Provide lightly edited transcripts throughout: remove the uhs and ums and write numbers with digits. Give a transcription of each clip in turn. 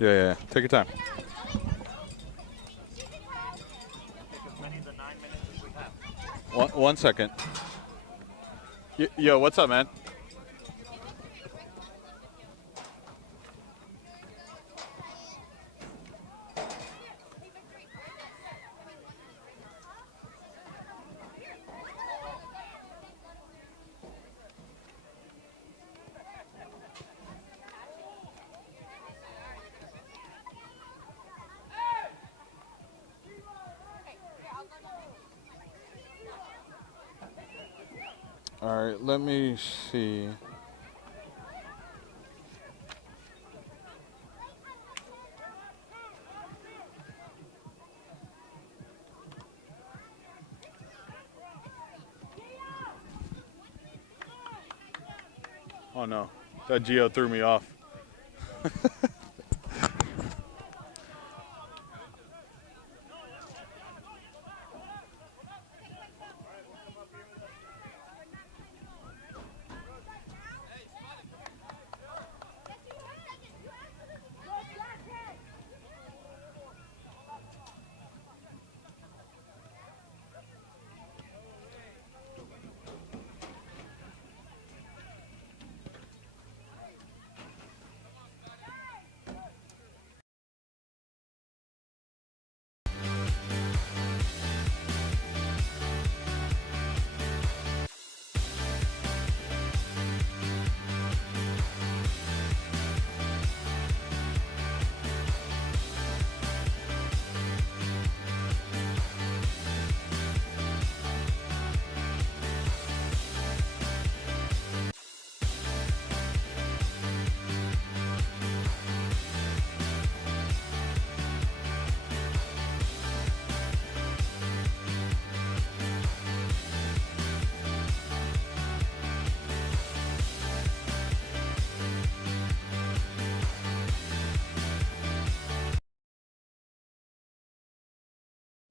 Yeah. Take your time. One second. Yo, what's up, man? All right, let me see. Oh no, that Geo threw me off.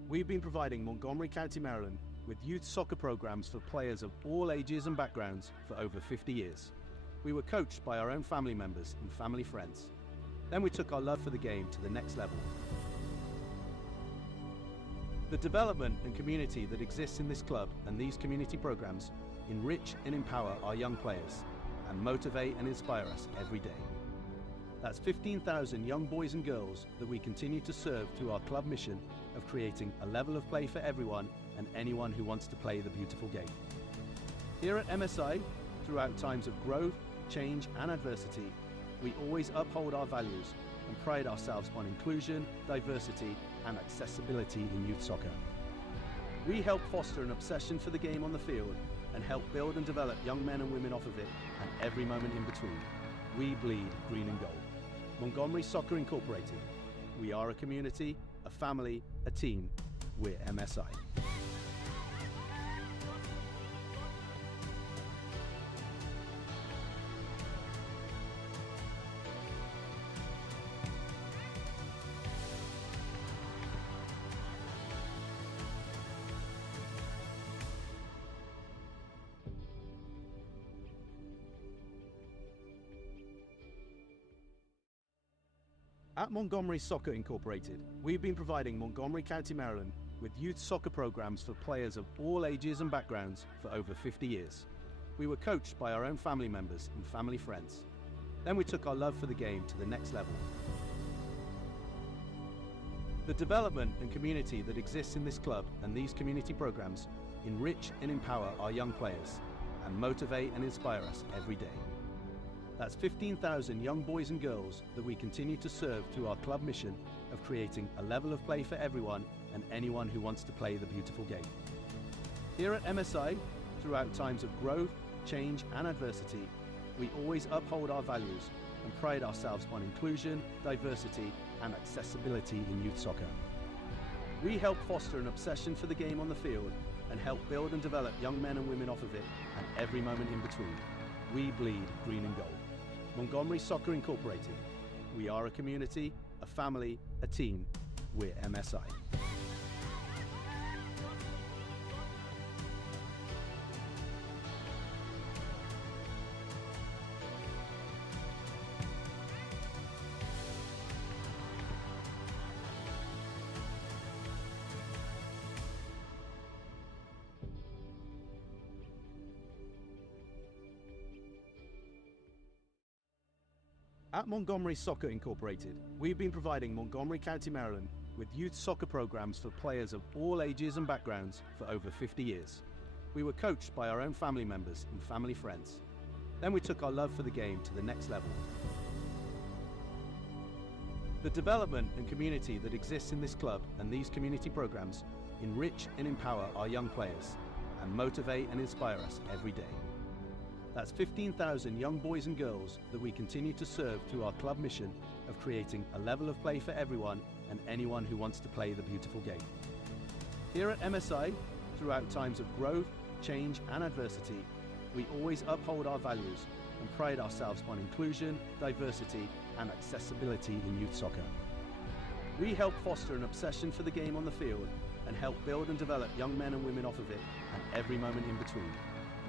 We've been providing Montgomery County, Maryland with youth soccer programs for players of all ages and backgrounds for over 50 years. We were coached by our own family members and family friends. Then we took our love for the game to the next level. The development and community that exists in this club and these community programs enrich and empower our young players and motivate and inspire us every day. That's 15,000 young boys and girls that we continue to serve through our club mission of creating a level of play for everyone and anyone who wants to play the beautiful game. Here at MSI, throughout times of growth, change and adversity, we always uphold our values and pride ourselves on inclusion, diversity and accessibility in youth soccer. We help foster an obsession for the game on the field and help build and develop young men and women off of it and every moment in between. We bleed green and gold. Montgomery Soccer Incorporated. We are a community, a family, a team. We're MSI. At Montgomery Soccer Incorporated, we've been providing Montgomery County, Maryland with youth soccer programs for players of all ages and backgrounds for over 50 years. We were coached by our own family members and family friends. Then we took our love for the game to the next level. The development and community that exists in this club and these community programs enrich and empower our young players and motivate and inspire us every day. That's 15,000 young boys and girls that we continue to serve through our club mission of creating a level of play for everyone and anyone who wants to play the beautiful game. Here at MSI, throughout times of growth, change and adversity, we always uphold our values and pride ourselves on inclusion, diversity and accessibility in youth soccer. We help foster an obsession for the game on the field and help build and develop young men and women off of it and every moment in between. We bleed green and gold. Montgomery Soccer Incorporated. We are a community, a family, a team. We're MSI. At Montgomery Soccer Incorporated, we've been providing Montgomery County, Maryland with youth soccer programs for players of all ages and backgrounds for over 50 years. We were coached by our own family members and family friends. Then we took our love for the game to the next level. The development and community that exists in this club and these community programs enrich and empower our young players and motivate and inspire us every day. That's 15,000 young boys and girls that we continue to serve through our club mission of creating a level of play for everyone and anyone who wants to play the beautiful game. Here at MSI, throughout times of growth, change and adversity, we always uphold our values and pride ourselves on inclusion, diversity and accessibility in youth soccer. We help foster an obsession for the game on the field and help build and develop young men and women off of it and every moment in between.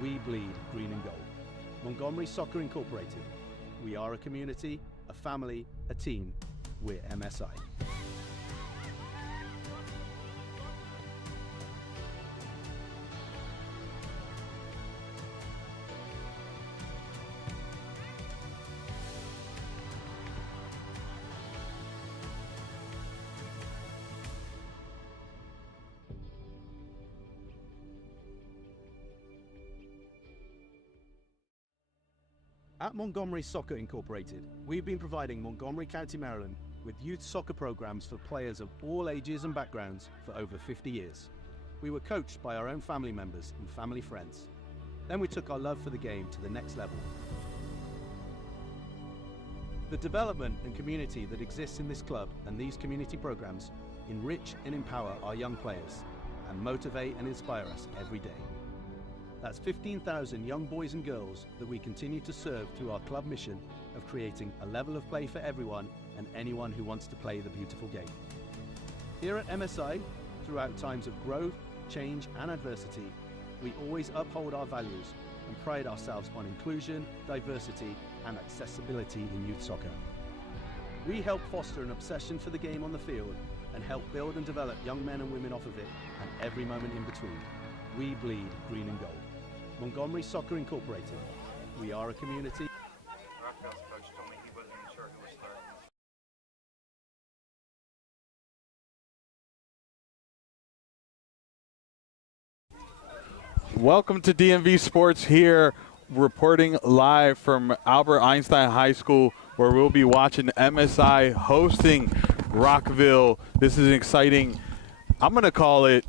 We bleed green and gold. Montgomery Soccer Incorporated. We are a community, a family, a team. We're MSI. At Montgomery Soccer Incorporated, we've been providing Montgomery County, Maryland with youth soccer programs for players of all ages and backgrounds for over 50 years. We were coached by our own family members and family friends. Then we took our love for the game to the next level. The development and community that exists in this club and these community programs enrich and empower our young players and motivate and inspire us every day. That's 15,000 young boys and girls that we continue to serve through our club mission of creating a level of play for everyone and anyone who wants to play the beautiful game. Here at MSI, throughout times of growth, change and adversity, we always uphold our values and pride ourselves on inclusion, diversity and accessibility in youth soccer. We help foster an obsession for the game on the field and help build and develop young men and women off of it and every moment in between. We bleed green and gold. Montgomery Soccer Incorporated. We are a community. Rockville's coach told me he wasn't even sure who was starting. Welcome to DMV Sports here, reporting live from Albert Einstein High School, where we'll be watching MSI hosting Rockville. This is an exciting, I'm going to call it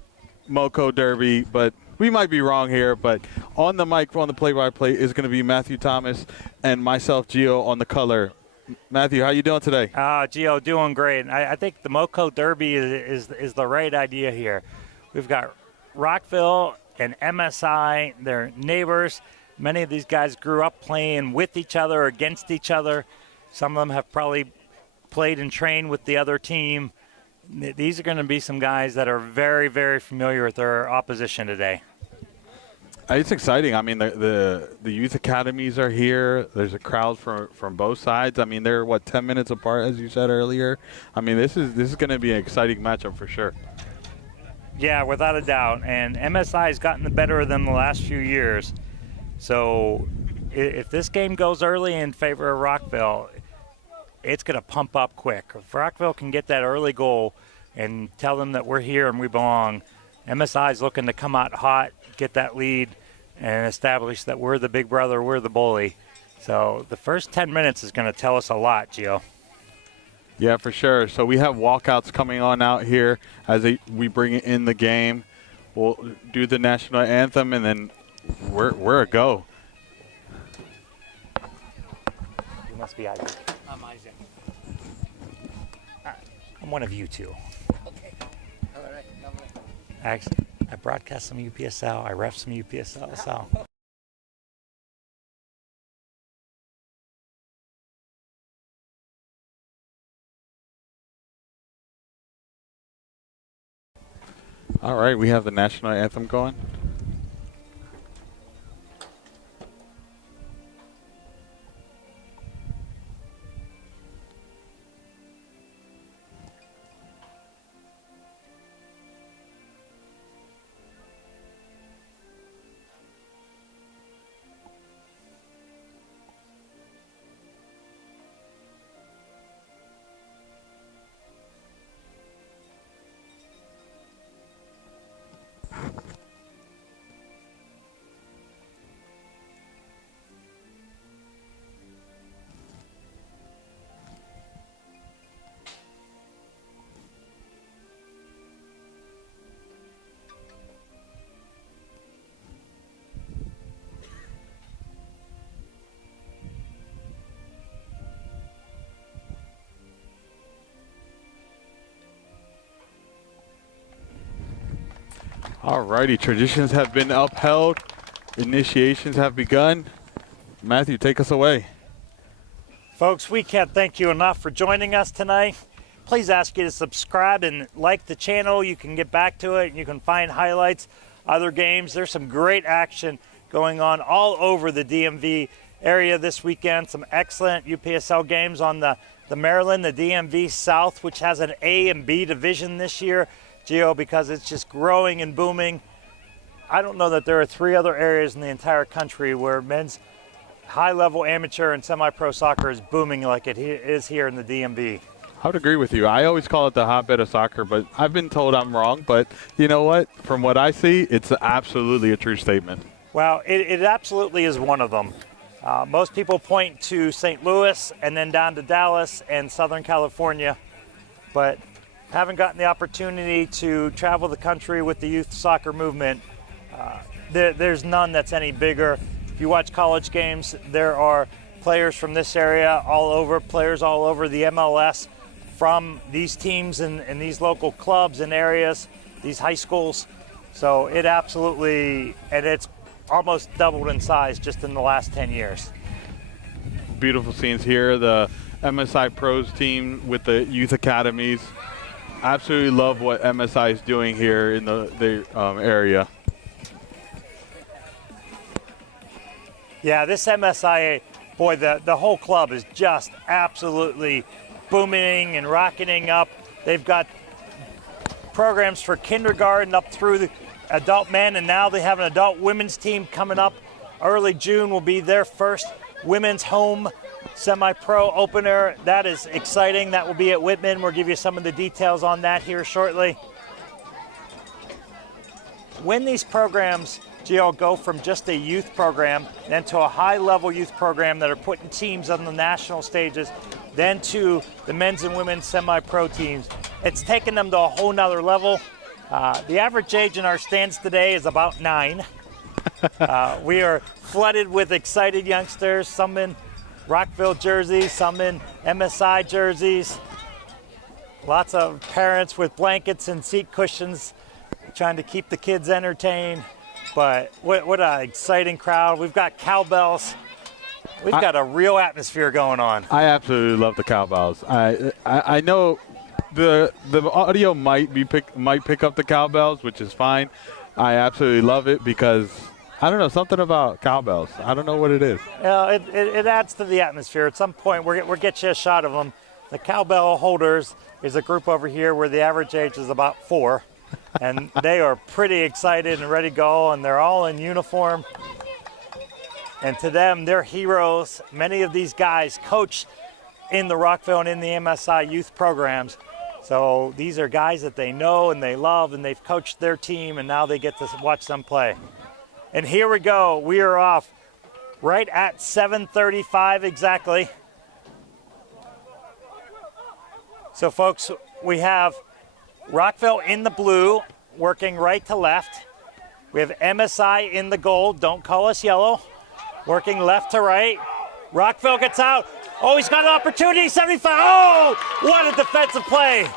Moco Derby, but we might be wrong here. But on the mic, on the play-by-play, is going to be Matthew Thomas and myself, Gio, on the color. Matthew, how you doing today? Gio, doing great. I think the Moco Derby is the right idea here. We've got Rockville and MSI, they're neighbors. Many of these guys grew up playing with each other, against each other. Some of them have probably played and trained with the other team. These are going to be some guys that are very, very familiar with their opposition today. It's exciting. I mean, the youth academies are here. There's a crowd from both sides. I mean, they're, 10 minutes apart, as you said earlier. I mean, this is going to be an exciting matchup for sure. Yeah, without a doubt. And MSI has gotten the better of them the last few years. So if this game goes early in favor of Rockville, it's going to pump up quick. If Rockville can get that early goal and tell them that we're here and we belong, MSI is looking to come out hot, get that lead, and establish that we're the big brother, we're the bully. So the first 10 minutes is going to tell us a lot, Gio. Yeah, for sure. So we have walkouts coming on out here as we bring it in the game. We'll do the national anthem, and then we're a go. You must be Isaac. I'm Isaac. I'm one of you two. Okay. All right. Lovely. Actually, I broadcast some UPSL. I ref some UPSL. So. All right, we have the national anthem going. All righty, traditions have been upheld. Initiations have begun. Matthew, take us away. Folks, we can't thank you enough for joining us tonight. Please ask you to subscribe and like the channel. You can get back to it. You can find highlights, other games. There's some great action going on all over the DMV area this weekend. Some excellent UPSL games on the Maryland, the DMV South, which has an A and B division this year, Gio, because it's just growing and booming. I don't know that there are 3 other areas in the entire country where men's high-level amateur and semi-pro soccer is booming like it is here in the DMV. I would agree with you. I always call it the hotbed of soccer, but I've been told I'm wrong. But you know what? From what I see, it's absolutely a true statement. Well, it absolutely is one of them. Most people point to St. Louis and then down to Dallas and Southern California, but haven't gotten the opportunity to travel the country with the youth soccer movement. There's none that's any bigger. If you watch college games, there are players from this area all over, players all over the MLS from these teams and these local clubs and areas, these high schools. So it absolutely, and it's almost doubled in size just in the last 10 years. Beautiful scenes here. The MSI Pros team with the youth academies. Absolutely love what MSI is doing here in the area. Yeah, this MSI, boy, the whole club is just absolutely booming and rocketing up. They've got programs for kindergarten up through the adult men, and now they have an adult women's team coming up. Early June will be their first women's home semi-pro opener. That is exciting. That will be at Whitman. We'll give you some of the details on that here shortly. When these programs, Gio, go from just a youth program, then to a high-level youth program that are putting teams on the national stages, then to the men's and women's semi-pro teams, it's taken them to a whole nother level. The average age in our stands today is about 9. We are flooded with excited youngsters, some in Rockville jerseys, some in MSI jerseys. Lots of parents with blankets and seat cushions trying to keep the kids entertained. But what an exciting crowd. We've got cowbells. We've got a real atmosphere going on. I absolutely love the cowbells. I know the audio might pick up the cowbells, which is fine. I absolutely love it because, I don't know, something about cowbells. I don't know what it is. It adds to the atmosphere. At some point, we'll get you a shot of them. The cowbell holders is a group over here where the average age is about 4. And they are pretty excited and ready to go, and they're all in uniform. And to them, they're heroes. Many of these guys coach in the Rockville and in the MSI youth programs. So these are guys that they know and they love, and they've coached their team, and now they get to watch them play. And here we go. We are off right at 7:35 exactly. So, folks, we have Rockville in the blue, working right to left. We have MSI in the gold, don't call us yellow, working left to right. Rockville gets out. Oh, he's got an opportunity, 75. Oh, what a defensive play.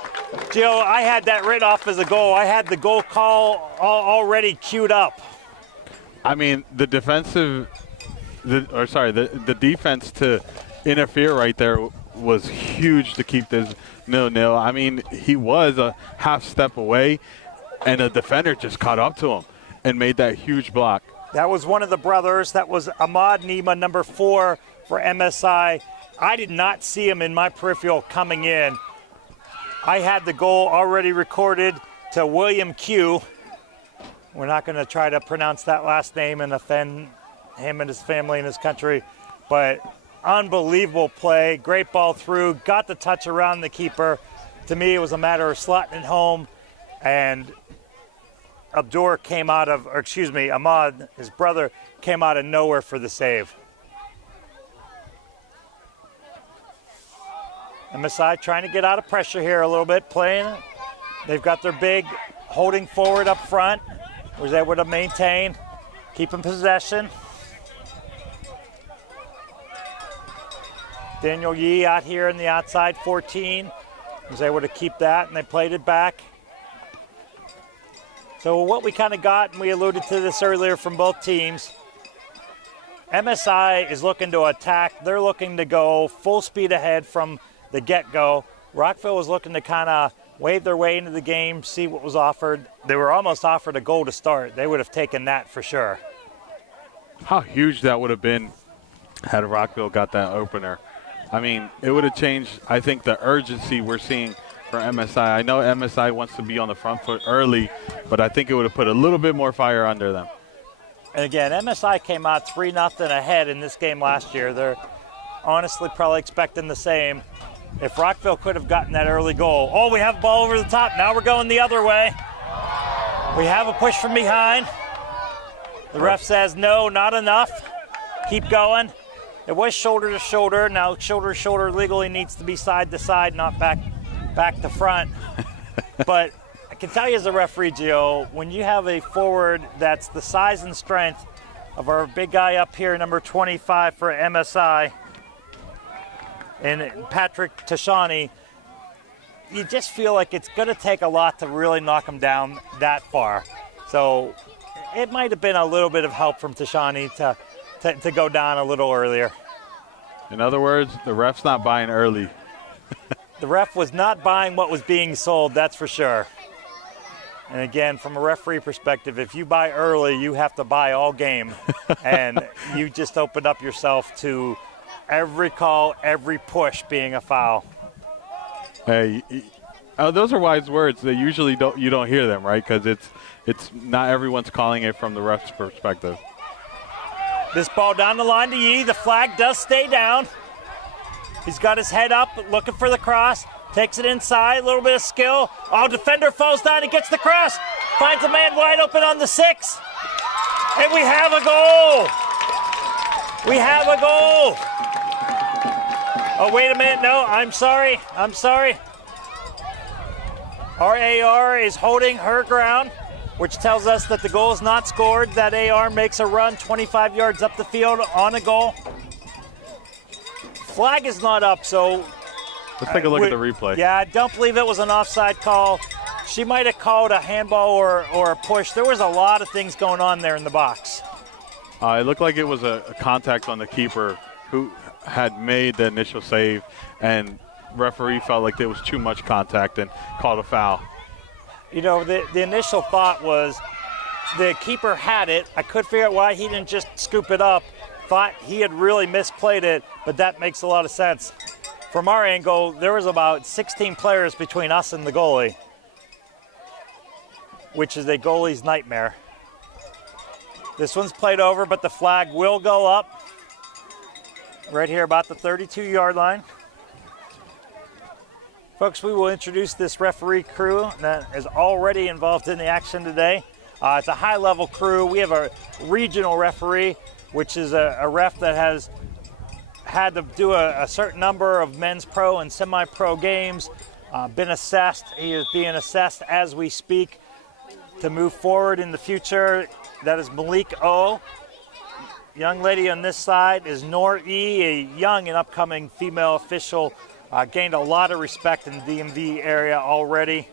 Gio, I had that written off as a goal. I had the goal call already queued up. I mean, the defense to interfere right there was huge to keep this 0-0. I mean, he was a half step away, and a defender just caught up to him and made that huge block. That was one of the brothers. That was Ahmad Nima, number 4 for MSI. I did not see him in my peripheral coming in. I had the goal already recorded to William Q. We're not going to try to pronounce that last name and offend him and his family and his country, but unbelievable play. Great ball through, got the touch around the keeper. To me, it was a matter of slotting it home, and Ahmad, his brother, came out of nowhere for the save. MSI trying to get out of pressure here a little bit, playing it. They've got their big holding forward up front. Was able to maintain, keeping possession. Daniel Yee out here in the outside 14 was able to keep that, and they played it back. So what we kind of got, and we alluded to this earlier from both teams, MSI is looking to attack. They're looking to go full speed ahead from the get-go. Rockville was looking to kind of wave their way into the game, see what was offered. They were almost offered a goal to start. They would have taken that for sure. How huge that would have been had Rockville got that opener. I mean, it would have changed, I think, the urgency we're seeing for MSI. I know MSI wants to be on the front foot early, but I think it would have put a little bit more fire under them. And again, MSI came out 3-0 ahead in this game last year. They're honestly probably expecting the same. If Rockville could have gotten that early goal. Oh, we have the ball over the top. Now we're going the other way. We have a push from behind. The ref says, no, not enough. Keep going. It was shoulder to shoulder. Now shoulder to shoulder legally needs to be side to side, not back to front. But I can tell you as a referee, Gio, when you have a forward that's the size and strength of our big guy up here, number 25 for MSI, and Patrick Tashani, you just feel like it's going to take a lot to really knock him down that far. So it might have been a little bit of help from Tashani to go down a little earlier. In other words, the ref's not buying early. The ref was not buying what was being sold, that's for sure. And again, from a referee perspective, if you buy early, you have to buy all game. And you just opened up yourself to every call, every push being a foul. Hey, those are wise words. They usually you don't hear them, right? Because it's not everyone's calling it from the ref's perspective. This ball down the line to Yee. The flag does stay down. He's got his head up, looking for the cross. Takes it inside, a little bit of skill. Oh, defender falls down, he gets the cross. Finds a man wide open on the 6. And we have a goal. We have a goal. Oh, wait a minute. No, I'm sorry. Our AR is holding her ground, which tells us that the goal is not scored. That AR makes a run 25 yards up the field on a goal. Flag is not up, so let's take a look at the replay. Yeah, I don't believe it was an offside call. She might have called a handball or a push. There was a lot of things going on there in the box. It looked like it was a contact on the keeper who had made the initial save, and referee felt like there was too much contact and called a foul. You know, the initial thought was the keeper had it. I could figure out why he didn't just scoop it up. Thought he had really misplayed it, but that makes a lot of sense. From our angle, there was about 16 players between us and the goalie, which is a goalie's nightmare. This one's played over, but the flag will go up right here about the 32-yard line. Folks, we will introduce this referee crew that is already involved in the action today. It's a high-level crew. We have a regional referee, which is a ref that has had to do a certain number of men's pro and semi-pro games, been assessed. He is being assessed as we speak to move forward in the future. That is Malik O. Young lady on this side is Nor E, a young and upcoming female official. Gained a lot of respect in the DMV area already.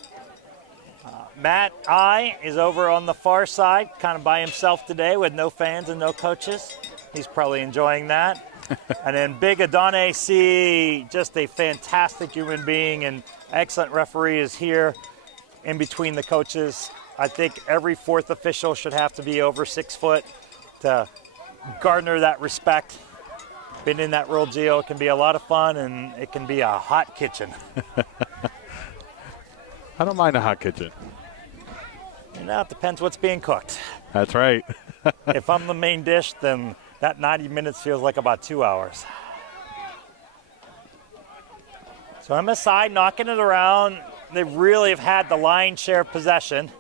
Matt I is over on the far side, kind of by himself today with no fans and no coaches. He's probably enjoying that. And then Big Adone C, just a fantastic human being and excellent referee, is here in between the coaches. I think every fourth official should have to be over 6 foot to garner that respect. Been in that world, Gio. It can be a lot of fun, and it can be a hot kitchen. I don't mind a hot kitchen. You know, it depends what's being cooked. That's right. If I'm the main dish, then that 90 minutes feels like about 2 hours. So MSI knocking it around. They really have had the lion's share of possession.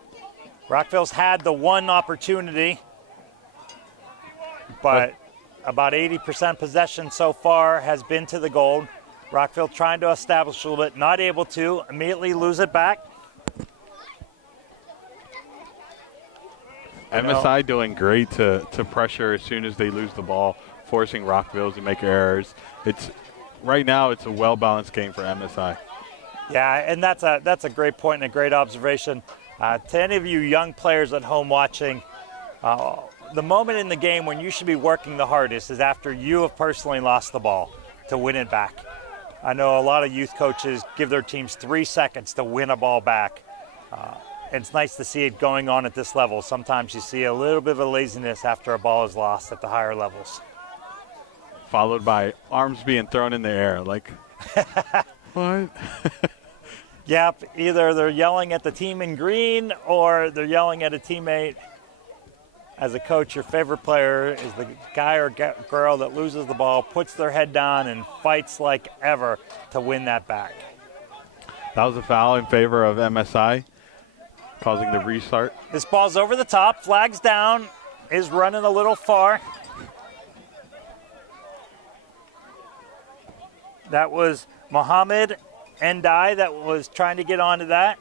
Rockville's had the one opportunity, but about 80% possession so far has been to the goal. Rockville trying to establish a little bit, not able to, immediately lose it back. MSI doing great to pressure as soon as they lose the ball, forcing Rockville to make errors. Right now it's a well-balanced game for MSI. Yeah, and that's a great point and a great observation. To any of you young players at home watching, the moment in the game when you should be working the hardest is after you have personally lost the ball to win it back. I know a lot of youth coaches give their teams 3 seconds to win a ball back. And it's nice to see it going on at this level. Sometimes you see a little bit of a laziness after a ball is lost at the higher levels. Followed by arms being thrown in the air, like, what? Yep, either they're yelling at the team in green or they're yelling at a teammate. As a coach, your favorite player is the guy or girl that loses the ball, puts their head down, and fights like ever to win that back. That was a foul in favor of MSI, causing the restart. This ball's over the top, flags down, is running a little far. That was Mohammed Endai that was trying to get onto that.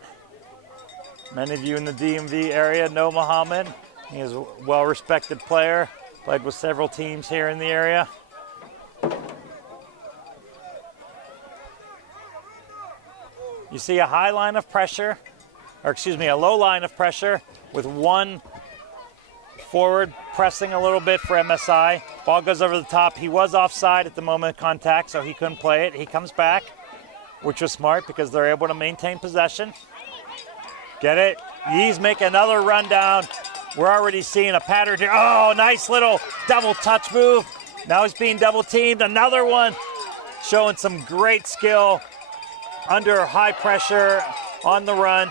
Many of you in the DMV area know Mohammed. He is a well-respected player, played with several teams here in the area. You see a high line of pressure, or excuse me, a low line of pressure with one forward pressing a little bit for MSI. Ball goes over the top. He was offside at the moment of contact, so he couldn't play it. He comes back, which was smart because they're able to maintain possession. Get it? He's making another run down. We're already seeing a pattern here. Oh, nice little double touch move. Now he's being double teamed. Another one, showing some great skill under high pressure on the run.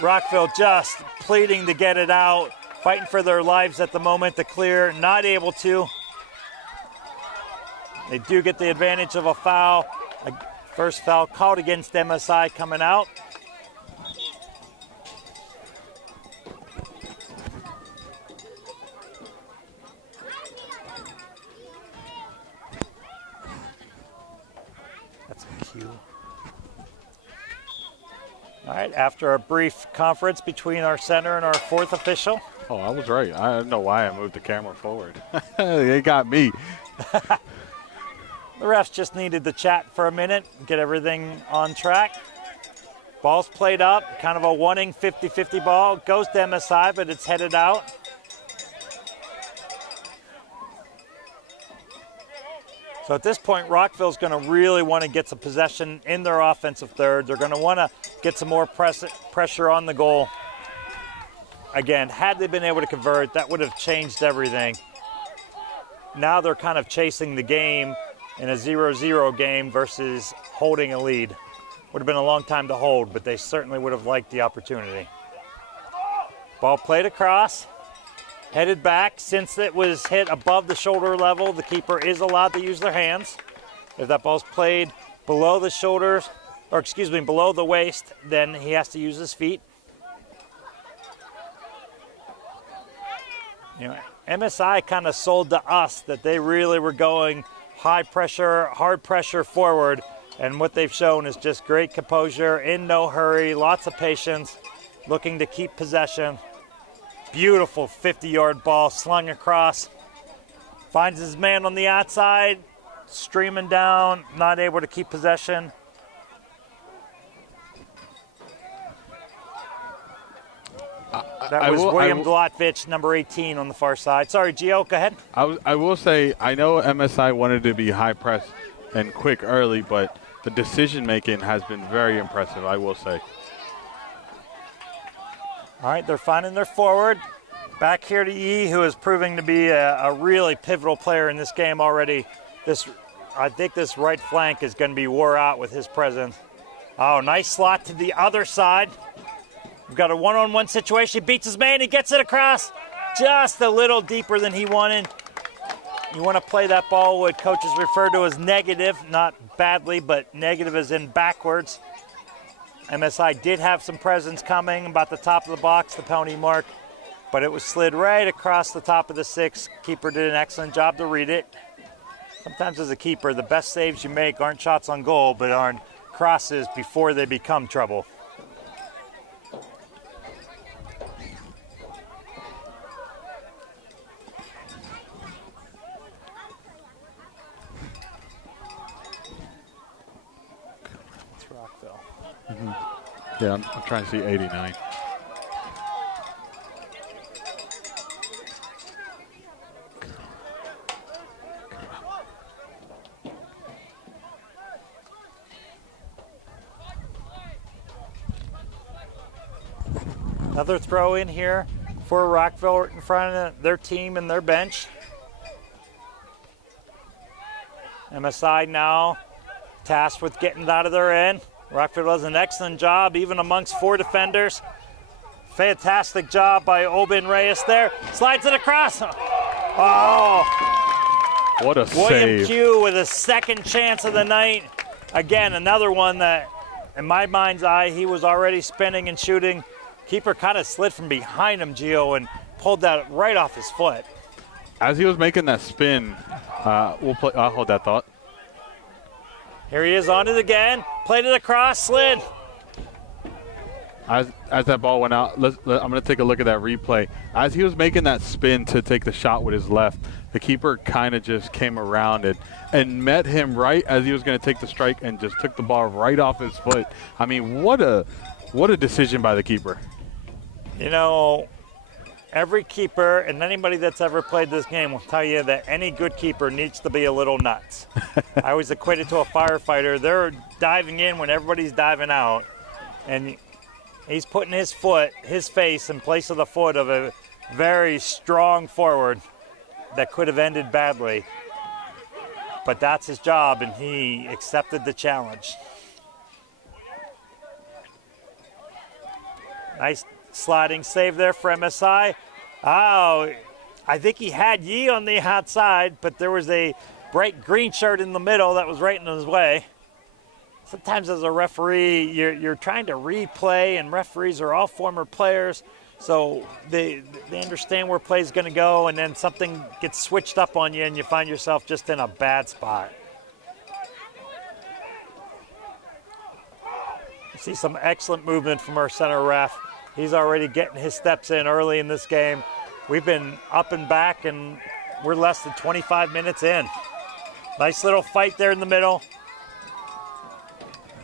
Rockville just pleading to get it out, fighting for their lives at the moment to clear, not able to. They do get the advantage of a foul. First foul called against MSI coming out. That's a cue. All right, after a brief conference between our center and our fourth official. Oh, I was right. I don't know why I moved the camera forward. They got me. The refs just needed to chat for a minute, get everything on track. Ball's played up, kind of a 1-ing 50-50 ball. Goes to MSI, but it's headed out. So at this point, Rockville's going to really want to get some possession in their offensive third. They're going to want to get some more pressure on the goal. Again, had they been able to convert, that would have changed everything. Now they're kind of chasing the game in a 0-0 game versus holding a lead. Would have been a long time to hold, but they certainly would have liked the opportunity. Ball played across, headed back. Since it was hit above the shoulder level, the keeper is allowed to use their hands. If that ball's played below the shoulders, or excuse me, below the waist, then he has to use his feet. You know, MSI kind of sold to us that they really were going high pressure, hard pressure forward, and what they've shown is just great composure, in no hurry, lots of patience, looking to keep possession. Beautiful 50-yard ball slung across. Finds his man on the outside, streaming down, not able to keep possession. That was William Glotvich, number 18 on the far side. Sorry, Gio, go ahead. I will say, I know MSI wanted to be high press and quick early, but the decision-making has been very impressive, I will say. All right, they're finding their forward. Back here to Yee, who is proving to be a really pivotal player in this game already. I think this right flank is going to be wore out with his presence. Oh, nice slot to the other side. We've got a one-on-one situation. He beats his man. He gets it across just a little deeper than he wanted. You want to play that ball, what coaches refer to as negative, not badly, but negative as in backwards. MSI did have some presence coming about the top of the box, the penalty mark, but it was slid right across the top of the six. Keeper did an excellent job to read it. Sometimes as a keeper, the best saves you make aren't shots on goal, but aren't crosses before they become trouble. Mm-hmm. Yeah, I'm trying to see 89. Another throw in here for Rockville in front of their team and their bench. MSI now tasked with getting it out of their end. Rockville does an excellent job, even amongst 4 defenders. Fantastic job by Obin Reyes there. Slides it across. Oh! What a William save. Q with a second chance of the night. Again, another one that, in my mind's eye, he was already spinning and shooting. Keeper kind of slid from behind him, Gio, and pulled that right off his foot. As he was making that spin, I'll hold that thought. Here he is on it again. Played it across, slid. As that ball went out, I'm going to take a look at that replay. As he was making that spin to take the shot with his left, the keeper kind of just came around it and met him right as he was going to take the strike and just took the ball right off his foot. I mean, what a decision by the keeper. You know, every keeper and anybody that's ever played this game will tell you that any good keeper needs to be a little nuts. I always equate it to a firefighter. They're diving in when everybody's diving out, and he's putting his face in place of the foot of a very strong forward that could have ended badly. But that's his job, and he accepted the challenge. Nice sliding save there for MSI. Oh, I think he had Yee on the outside, but there was a bright green shirt in the middle that was right in his way. Sometimes as a referee, you're trying to replay, and referees are all former players, so they understand where play is going to go, and then something gets switched up on you, and you find yourself just in a bad spot. You see some excellent movement from our center ref. He's already getting his steps in early in this game. We've been up and back, and we're less than 25 minutes in. Nice little fight there in the middle.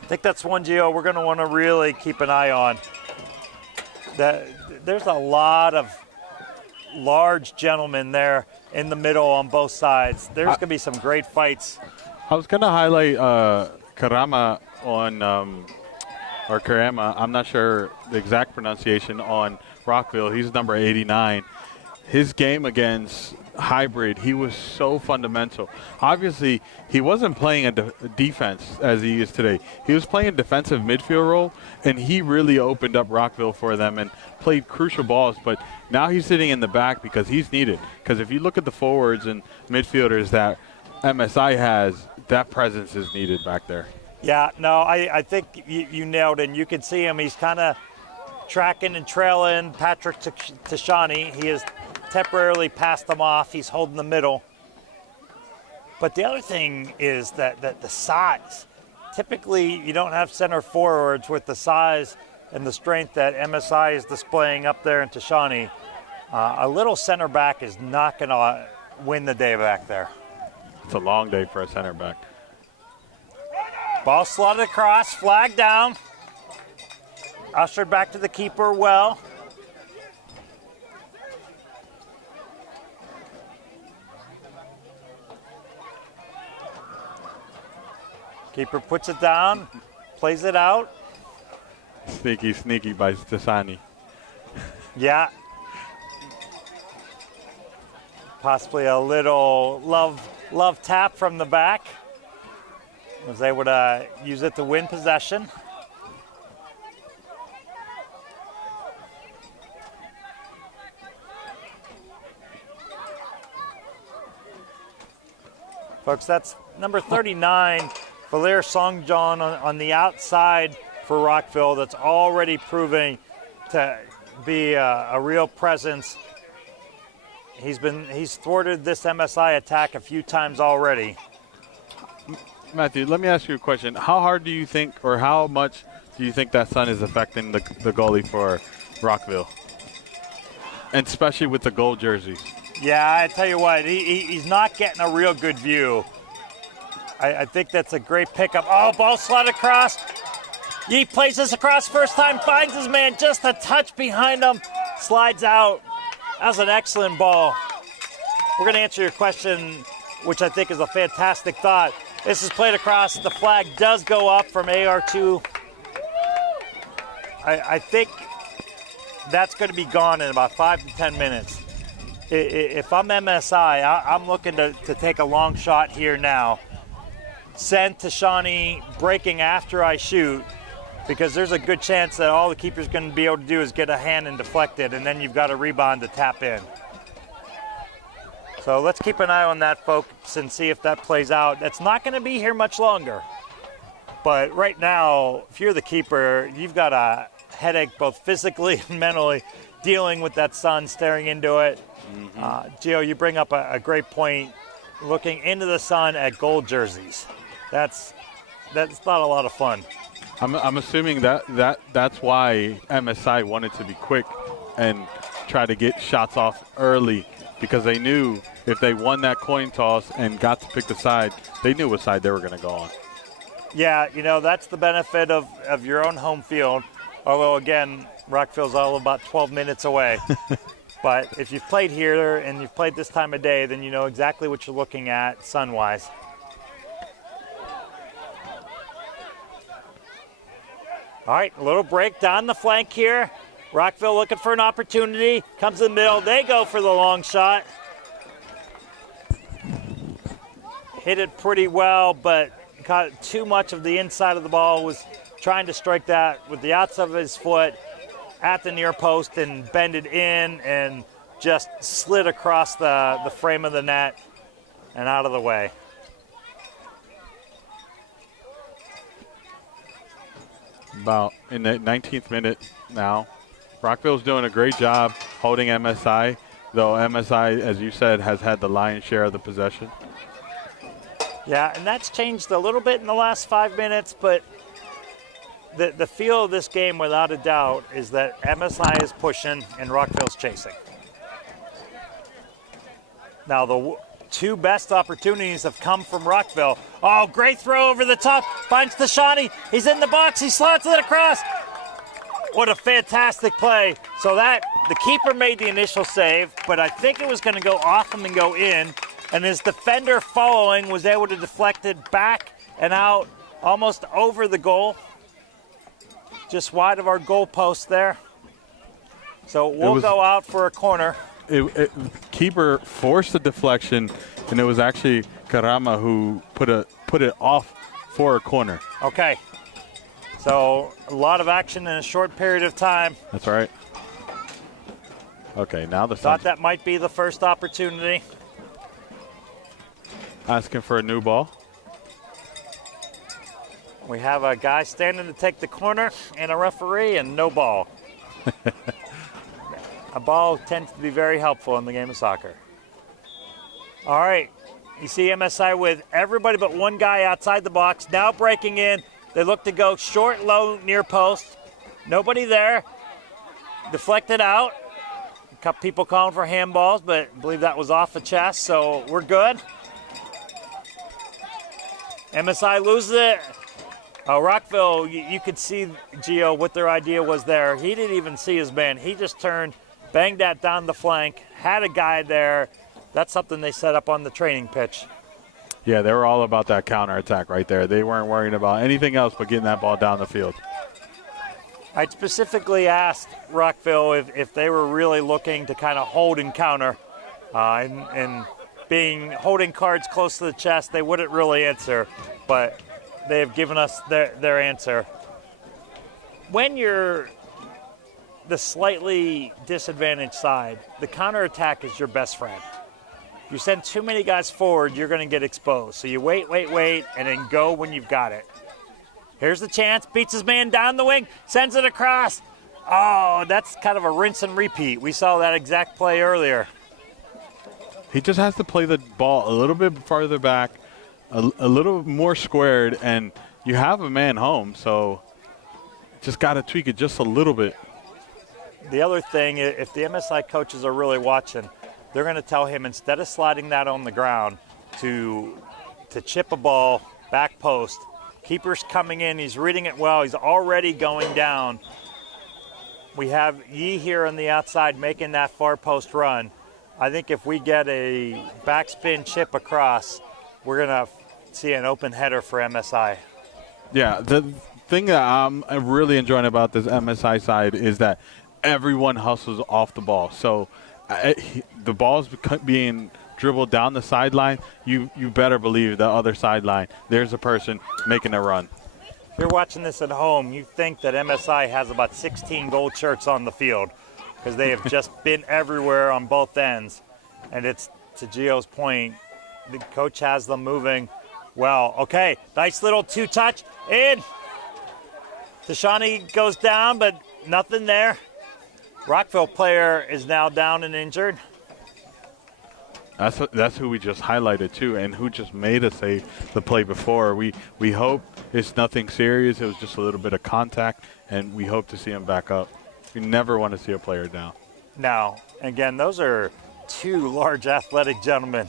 I think that's one, Gio, we're going to want to really keep an eye on. There's a lot of large gentlemen there in the middle on both sides. There's going to be some great fights. I was going to highlight Karama on or Karama, I'm not sure the exact pronunciation, on Rockville. He's number 89. His game against Hybrid, he was so fundamental. Obviously, he wasn't playing a defense as he is today. He was playing a defensive midfield role, and he really opened up Rockville for them and played crucial balls. But now he's sitting in the back because he's needed. Because if you look at the forwards and midfielders that MSI has, that presence is needed back there. Yeah, no, I think you nailed it. And you can see him. He's kind of tracking and trailing Patrick Tashani. He has temporarily passed them off. He's holding the middle. But the other thing is that the size. Typically, you don't have center forwards with the size and the strength that MSI is displaying up there in Tashani. A little center back is not going to win the day back there. It's a long day for a center back. Ball slotted across, flag down. Ushered back to the keeper well. Keeper puts it down, plays it out. Sneaky by Stasani. Yeah. Possibly a little love tap from the back. Was able to use it to win possession. Folks, that's number 39, Valer Songjon on the outside for Rockville. That's already proving to be a real presence. He's thwarted this MSI attack a few times already. Matthew, let me ask you a question. How hard do you think, or how much do you think that sun is affecting the goalie for Rockville? And especially with the gold jerseys. Yeah, I tell you what, he's not getting a real good view. I think that's a great pickup. Oh, ball slid across. He plays this across first time, finds his man just a touch behind him, slides out. That was an excellent ball. We're going to answer your question, which I think is a fantastic thought. This is played across. The flag does go up from AR2. I think that's going to be gone in about 5 to 10 minutes. If I'm MSI, I'm looking to take a long shot here now. Send to Shawnee breaking after I shoot, because there's a good chance that all the keeper's going to be able to do is get a hand and deflect it, and then you've got a rebound to tap in. So let's keep an eye on that, folks, and see if that plays out. That's not going to be here much longer. But right now, if you're the keeper, you've got a headache both physically and mentally dealing with that sun staring into it. Gio, you bring up a great point. Looking into the sun at gold jerseys. That's not a lot of fun. I'm assuming that's why MSI wanted to be quick and try to get shots off early, because they knew if they won that coin toss and got to pick the side, they knew what side they were going to go on. Yeah, that's the benefit of your own home field. Although, again, Rockville's all about 12 minutes away. But if you've played here and you've played this time of day, then you know exactly what you're looking at sun-wise. All right, a little break down the flank here. Rockville looking for an opportunity. Comes in the middle. They go for the long shot. Hit it pretty well, but caught too much of the inside of the ball. Was trying to strike that with the outside of his foot at the near post and bend it in and just slid across the frame of the net and out of the way. About in the 19th minute now. Rockville's doing a great job holding MSI, though MSI, as you said, has had the lion's share of the possession. Yeah, and that's changed a little bit in the last 5 minutes, but the feel of this game, without a doubt, is that MSI is pushing and Rockville's chasing. Now, the two best opportunities have come from Rockville. Oh, great throw over the top. Finds Tashani. He's in the box. He slots it across. What a fantastic play. So the keeper made the initial save, but I think it was going to go off him and go in. And his defender following was able to deflect it back and out almost over the goal. Just wide of our goal post there. So we'll go out for a corner. Keeper forced the deflection, and it was actually Karama who put it off for a corner. Okay. So a lot of action in a short period of time. That's right. Okay, now the thought that might be the first opportunity. Asking for a new ball. We have a guy standing to take the corner and a referee and no ball. A ball tends to be very helpful in the game of soccer. All right, you see MSI with everybody but one guy outside the box. Now breaking in. They look to go short, low, near post. Nobody there. Deflected out. A couple people calling for handballs, but I believe that was off the chest, so we're good. MSI loses it. Rockville, you could see, Gio, what their idea was there. He didn't even see his man. He just turned, banged that down the flank, had a guy there. That's something they set up on the training pitch. Yeah, they were all about that counterattack right there. They weren't worrying about anything else but getting that ball down the field. I specifically asked Rockville if they were really looking to kind of hold and counter. And being holding cards close to the chest, they wouldn't really answer. But they have given us their answer. When you're the slightly disadvantaged side, the counterattack is your best friend. You send too many guys forward, you're going to get exposed. So you wait, and then go when you've got it. Here's the chance. Beats his man down the wing. Sends it across. Oh, that's kind of a rinse and repeat. We saw that exact play earlier. He just has to play the ball a little bit farther back, a little more squared, and you have a man home. So just got to tweak it just a little bit. The other thing, if the MSI coaches are really watching, they're going to tell him instead of sliding that on the ground to chip a ball back post. Keeper's coming in. He's reading it well. He's already going down. We have Yee here on the outside making that far post run. I think if we get a backspin chip across, we're going to see an open header for MSI. Yeah, the thing that I'm really enjoying about this MSI side is that everyone hustles off the ball. So the ball's being dribbled down the sideline. You better believe the other sideline, there's a person making a run. If you're watching this at home, you think that MSI has about 16 gold shirts on the field because they have just been everywhere on both ends. And it's, to Gio's point, the coach has them moving well. Okay, nice little two-touch. In. Tashani goes down, but nothing there. Rockville player is now down and injured. That's who we just highlighted too, and who just made us say the play before. We hope it's nothing serious. It was just a little bit of contact, and we hope to see him back up. We never want to see a player down. No, again, those are two large athletic gentlemen.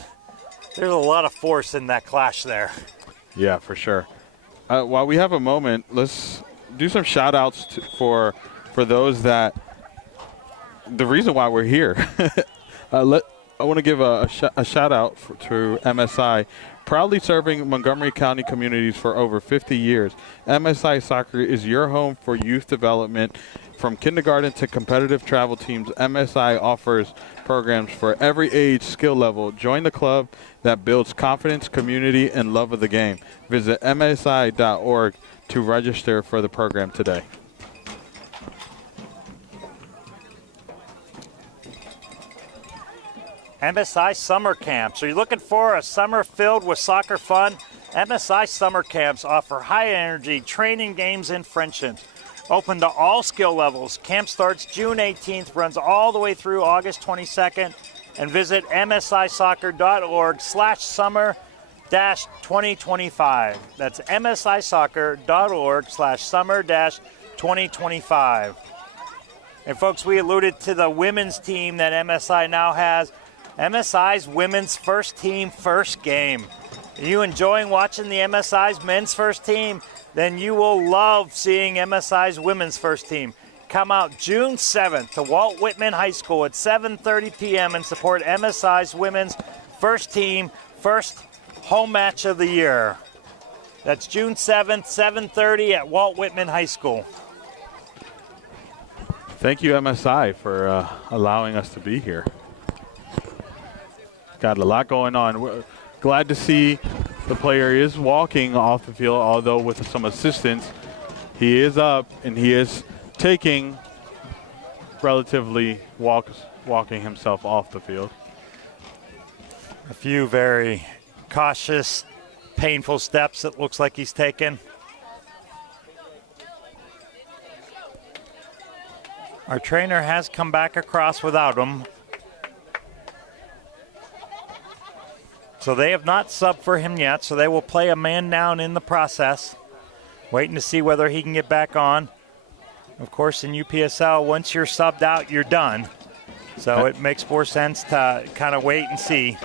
There's a lot of force in that clash there. Yeah, for sure. While we have a moment, let's do some shout outs for those that the reason why we're here. I want to give a shout out to MSI, proudly serving Montgomery County communities for over 50 years. MSI Soccer is your home for youth development. From kindergarten to competitive travel teams, MSI offers programs for every age, skill level. Join the club that builds confidence, community, and love of the game. Visit msi.org to register for the program today. MSI Summer Camps. Are you looking for a summer filled with soccer fun? MSI Summer Camps offer high-energy training, games, and friendships. Open to all skill levels. Camp starts June 18th, runs all the way through August 22nd, and visit msisoccer.org/summer-2025. That's msisoccer.org/summer-2025. And folks, we alluded to the women's team that MSI now has. MSI's women's first team first game. Are you enjoying watching the MSI's men's first team? Then you will love seeing MSI's women's first team. Come out June 7th to Walt Whitman High School at 7:30 p.m. and support MSI's women's first team first home match of the year. That's June 7th, 7:30 at Walt Whitman High School. Thank you, MSI, for allowing us to be here. Got a lot going on. We're glad to see the player is walking off the field, although with some assistance. He is up, and he is taking relatively walking himself off the field. A few very cautious, painful steps it looks like he's taken. Our trainer has come back across without him. So they have not subbed for him yet, so they will play a man down in the process, waiting to see whether he can get back on. Of course, in UPSL, once you're subbed out, you're done. So it makes more sense to kind of wait and see.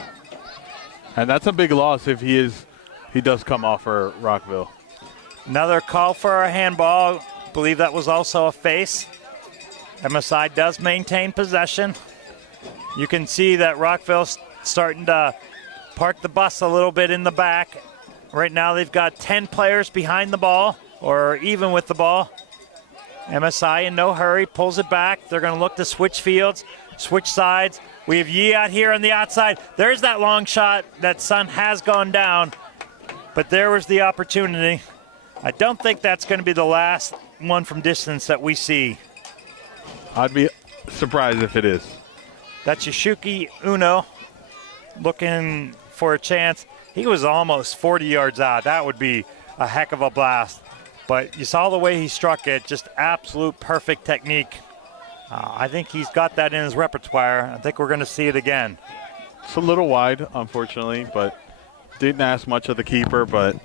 And that's a big loss if he does come off for Rockville. Another call for a handball. I believe that was also a face. MSI does maintain possession. You can see that Rockville's starting to park the bus a little bit in the back. Right now they've got 10 players behind the ball, or even with the ball. MSI in no hurry, pulls it back. They're going to look to switch fields, switch sides. We have Yee out here on the outside. There's that long shot. That sun has gone down, but there was the opportunity. I don't think that's going to be the last one from distance that we see. I'd be surprised if it is. That's Yashuki Uno looking for a chance. He was almost 40 yards out. That would be a heck of a blast. But you saw the way he struck it, just absolute perfect technique. I think he's got that in his repertoire. I think we're going to see it again. It's a little wide, unfortunately, but didn't ask much of the keeper, but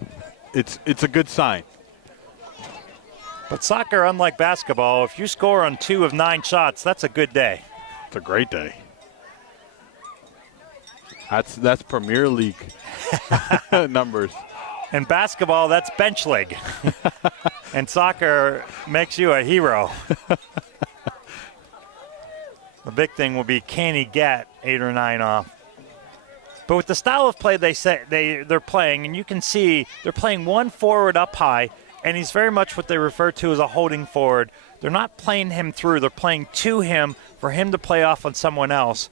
it's a good sign. But soccer, unlike basketball, if you score on 2 of 9 shots, that's a good day. It's a great day. That's Premier League numbers. And basketball, that's bench league. And soccer makes you a hero. The big thing will be, can he get 8 or 9 off? But with the style of play they're playing, and you can see they're playing one forward up high and he's very much what they refer to as a holding forward. They're not playing him through. They're playing to him for him to play off on someone else.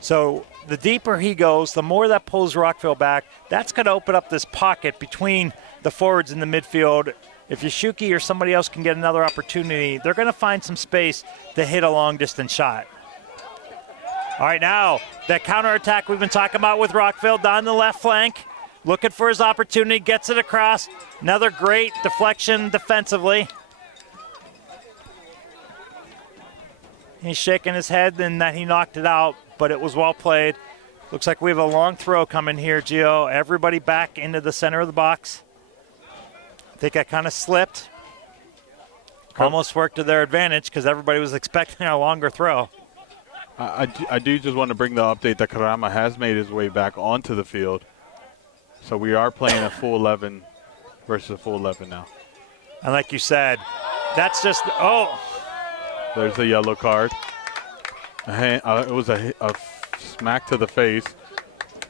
So the deeper he goes, the more that pulls Rockville back. That's going to open up this pocket between the forwards in the midfield. If Yashuki or somebody else can get another opportunity, they're going to find some space to hit a long-distance shot. All right, now, that counterattack we've been talking about with Rockville down the left flank. Looking for his opportunity, gets it across. Another great deflection defensively. He's shaking his head and that he knocked it out, but it was well played. Looks like we have a long throw coming here, Gio. Everybody back into the center of the box. I think I kind of slipped. Almost worked to their advantage because everybody was expecting a longer throw. I do just want to bring the update that Karama has made his way back onto the field. So we are playing a full 11 versus a full 11 now. And like you said, that's just, oh. There's the yellow card. It was a smack to the face.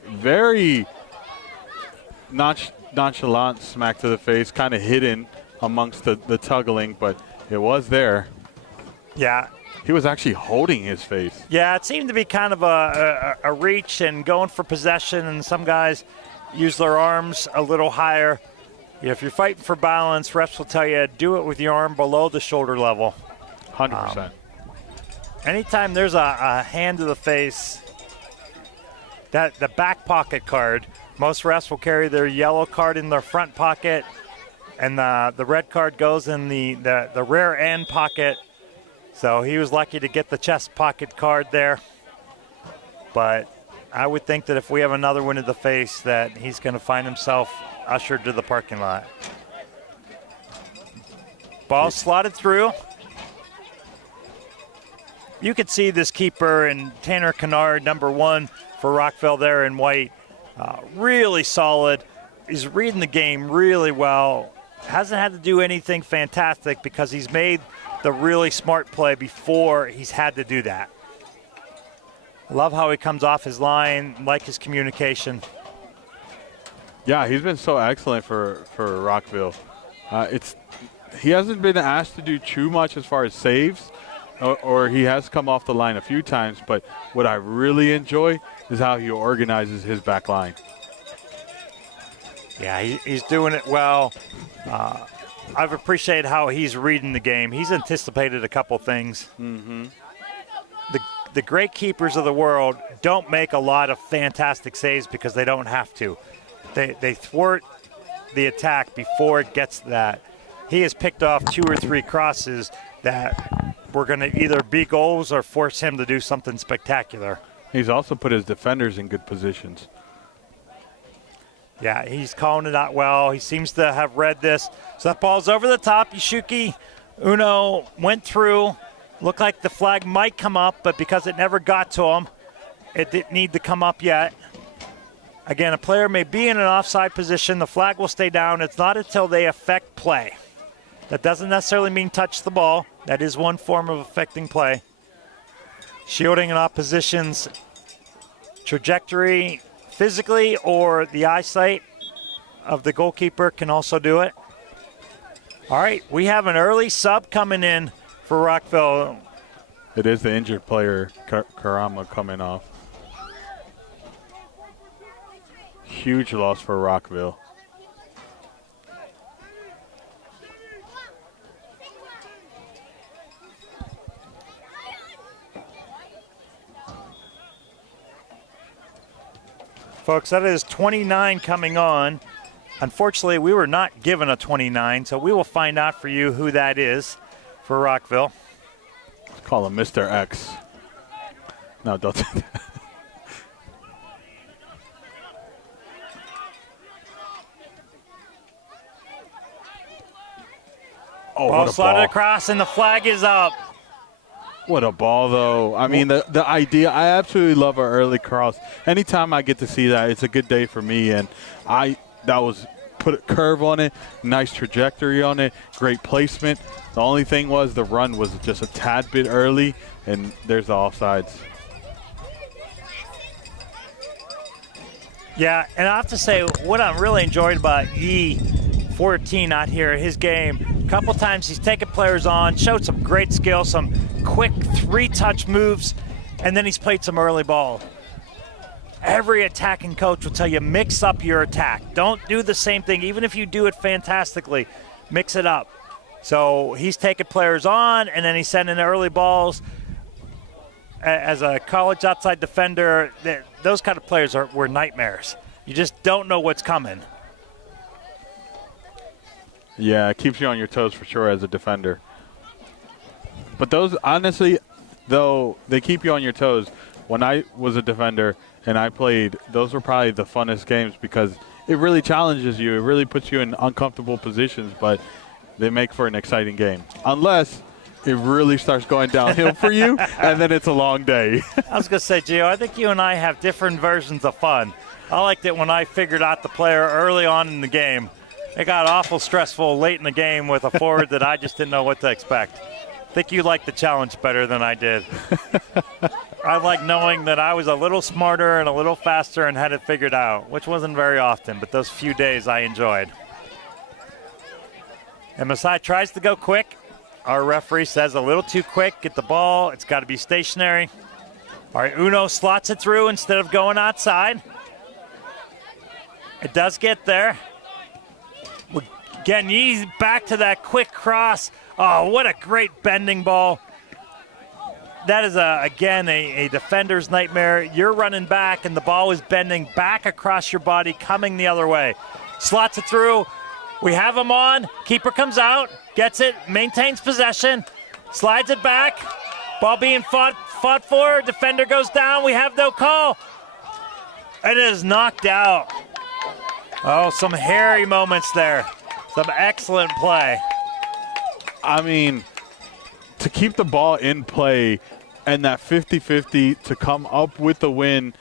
Very nonchalant smack to the face, kind of hidden amongst the tuggling, but it was there. Yeah. He was actually holding his face. Yeah, it seemed to be kind of a reach and going for possession, and some guys use their arms a little higher. If you're fighting for balance, refs will tell you do it with your arm below the shoulder level. 100%. Anytime there's a hand to the face, the back pocket card, most refs will carry their yellow card in their front pocket, and the red card goes in the rear end pocket. So he was lucky to get the chest pocket card there. But I would think that if we have another one to the face, that he's going to find himself ushered to the parking lot. Ball slotted through. You could see this keeper and Tanner Kennard, number 1 for Rockville there in white. Really solid. He's reading the game really well. Hasn't had to do anything fantastic because he's made the really smart play before he's had to do that. Love how he comes off his line, like his communication. Yeah, he's been so excellent for Rockville. He hasn't been asked to do too much as far as saves, or he has come off the line a few times, but what I really enjoy is how he organizes his back line. Yeah, he's doing it well. I've appreciated how he's reading the game. He's anticipated a couple things. Mm-hmm. The great keepers of the world don't make a lot of fantastic saves because they don't have to. They thwart the attack before it gets to that. He has picked off 2 or 3 crosses that were going to either be goals or force him to do something spectacular. He's also put his defenders in good positions. Yeah, he's calling it out well. He seems to have read this. So that ball's over the top. Yashuki Uno went through. Looked like the flag might come up, but because it never got to him, it didn't need to come up yet. Again, a player may be in an offside position. The flag will stay down. It's not until they affect play. That doesn't necessarily mean touch the ball. That is one form of affecting play. Shielding an opposition's trajectory physically or the eyesight of the goalkeeper can also do it. All right, we have an early sub coming in for Rockville. It is the injured player, Karama, coming off. Huge loss for Rockville. Folks, that is 29 coming on. Unfortunately, we were not given a 29, so we will find out for you who that is for Rockville. Let's call him Mr. X. No, don't do that. Oh, ball what a slotted ball. across, and the flag is up. What a ball, though. I mean, the idea, I absolutely love our early cross. Anytime I get to see that, it's a good day for me. And put a curve on it, nice trajectory on it, great placement. The only thing was the run was just a tad bit early, and there's the offsides. Yeah, and I have to say, what I'm really enjoyed about Yi 14 out here at his game. A couple times he's taken players on, showed some great skill, some quick 3-touch moves, and then he's played some early ball. Every attacking coach will tell you, mix up your attack. Don't do the same thing. Even if you do it fantastically, mix it up. So he's taking players on, and then he's sending early balls. As a college outside defender, those kind of players were nightmares. You just don't know what's coming. Yeah, it keeps you on your toes for sure as a defender. But those, honestly, though, they keep you on your toes. When I was a defender and I played, those were probably the funnest games because it really challenges you. It really puts you in uncomfortable positions, but they make for an exciting game. Unless it really starts going downhill for you, and then it's a long day. I was going to say, Gio, I think you and I have different versions of fun. I liked it when I figured out the player early on in the game. It got awful stressful late in the game with a forward that I just didn't know what to expect. I think you liked the challenge better than I did. I like knowing that I was a little smarter and a little faster and had it figured out, which wasn't very often, but those few days I enjoyed. MSI tries to go quick. Our referee says a little too quick. Get the ball. It's got to be stationary. All right, Uno slots it through instead of going outside. It does get there. Again, he's back to that quick cross. Oh, what a great bending ball. That is, again, a defender's nightmare. You're running back, and the ball is bending back across your body, coming the other way. Slots it through. We have him on. Keeper comes out, gets it, maintains possession, slides it back. Ball being fought for. Defender goes down. We have no call. It is knocked out. Oh, some hairy moments there. Some excellent play. I mean, to keep the ball in play and that 50-50 to come up with the win,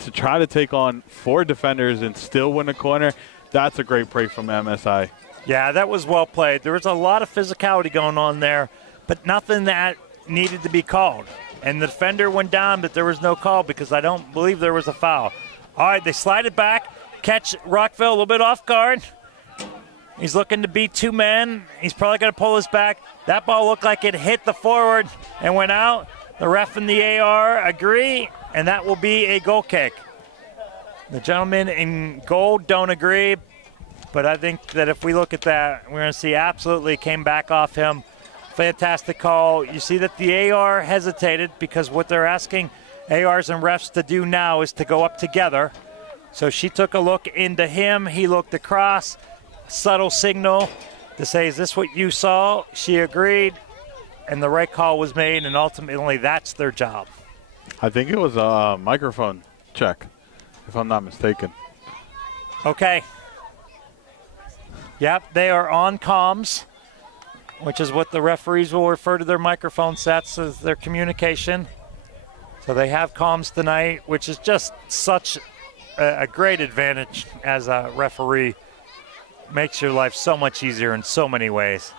to try to take on 4 defenders and still win a corner, that's a great play from MSI. Yeah, that was well played. There was a lot of physicality going on there, but nothing that needed to be called. And the defender went down, but there was no call because I don't believe there was a foul. All right, they slide it back, catch Rockville a little bit off guard. He's looking to beat 2 men. He's probably going to pull us back. That ball looked like it hit the forward and went out. The ref and the AR agree, and that will be a goal kick. The gentlemen in gold don't agree, but I think that if we look at that, we're going to see absolutely came back off him. Fantastic call. You see that the AR hesitated because what they're asking ARs and refs to do now is to go up together. So she took a look into him. He looked across. Subtle signal to say, is this what you saw? She agreed, and the right call was made, and ultimately that's their job. I think it was a microphone check, if I'm not mistaken. Okay. Yep, they are on comms, which is what the referees will refer to their microphone sets as their communication. So they have comms tonight, which is just such a great advantage as a referee. Makes your life so much easier in so many ways.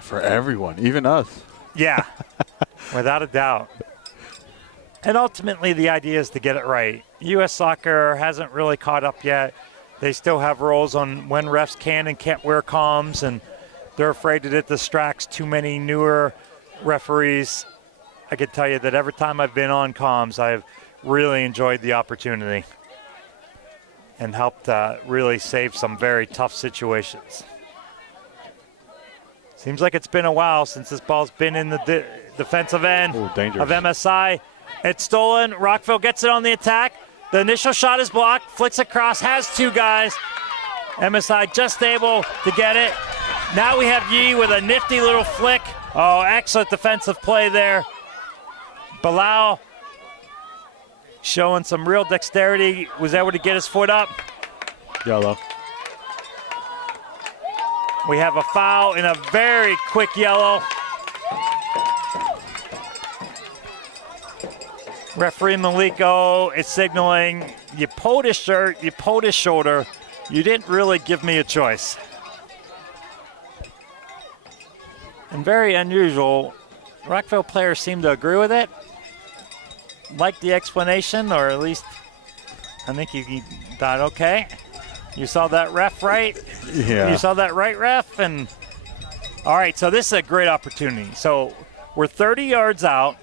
For everyone, even us. Yeah, without a doubt. And ultimately, the idea is to get it right. U.S. Soccer hasn't really caught up yet. They still have rules on when refs can and can't wear comms, and they're afraid that it distracts too many newer referees. I can tell you that every time I've been on comms, I've really enjoyed the opportunity and helped really save some very tough situations. Seems like it's been a while since this ball's been in the defensive end of MSI. It's stolen. Rockville gets it on the attack. The initial shot is blocked. Flicks across, has 2 guys. MSI just able to get it. Now we have Yee with a nifty little flick. Oh, excellent defensive play there. Bilal showing some real dexterity, was able to get his foot up. Yellow. We have a foul in a very quick yellow. Referee Maliko is signaling, you pulled his shirt, you pulled his shoulder, you didn't really give me a choice. And very unusual, Rockville players seem to agree with it. Like the explanation, or at least I think he thought, okay. You saw that ref, right? Yeah. You saw that right, ref? And all right, so this is a great opportunity. So we're 30 yards out.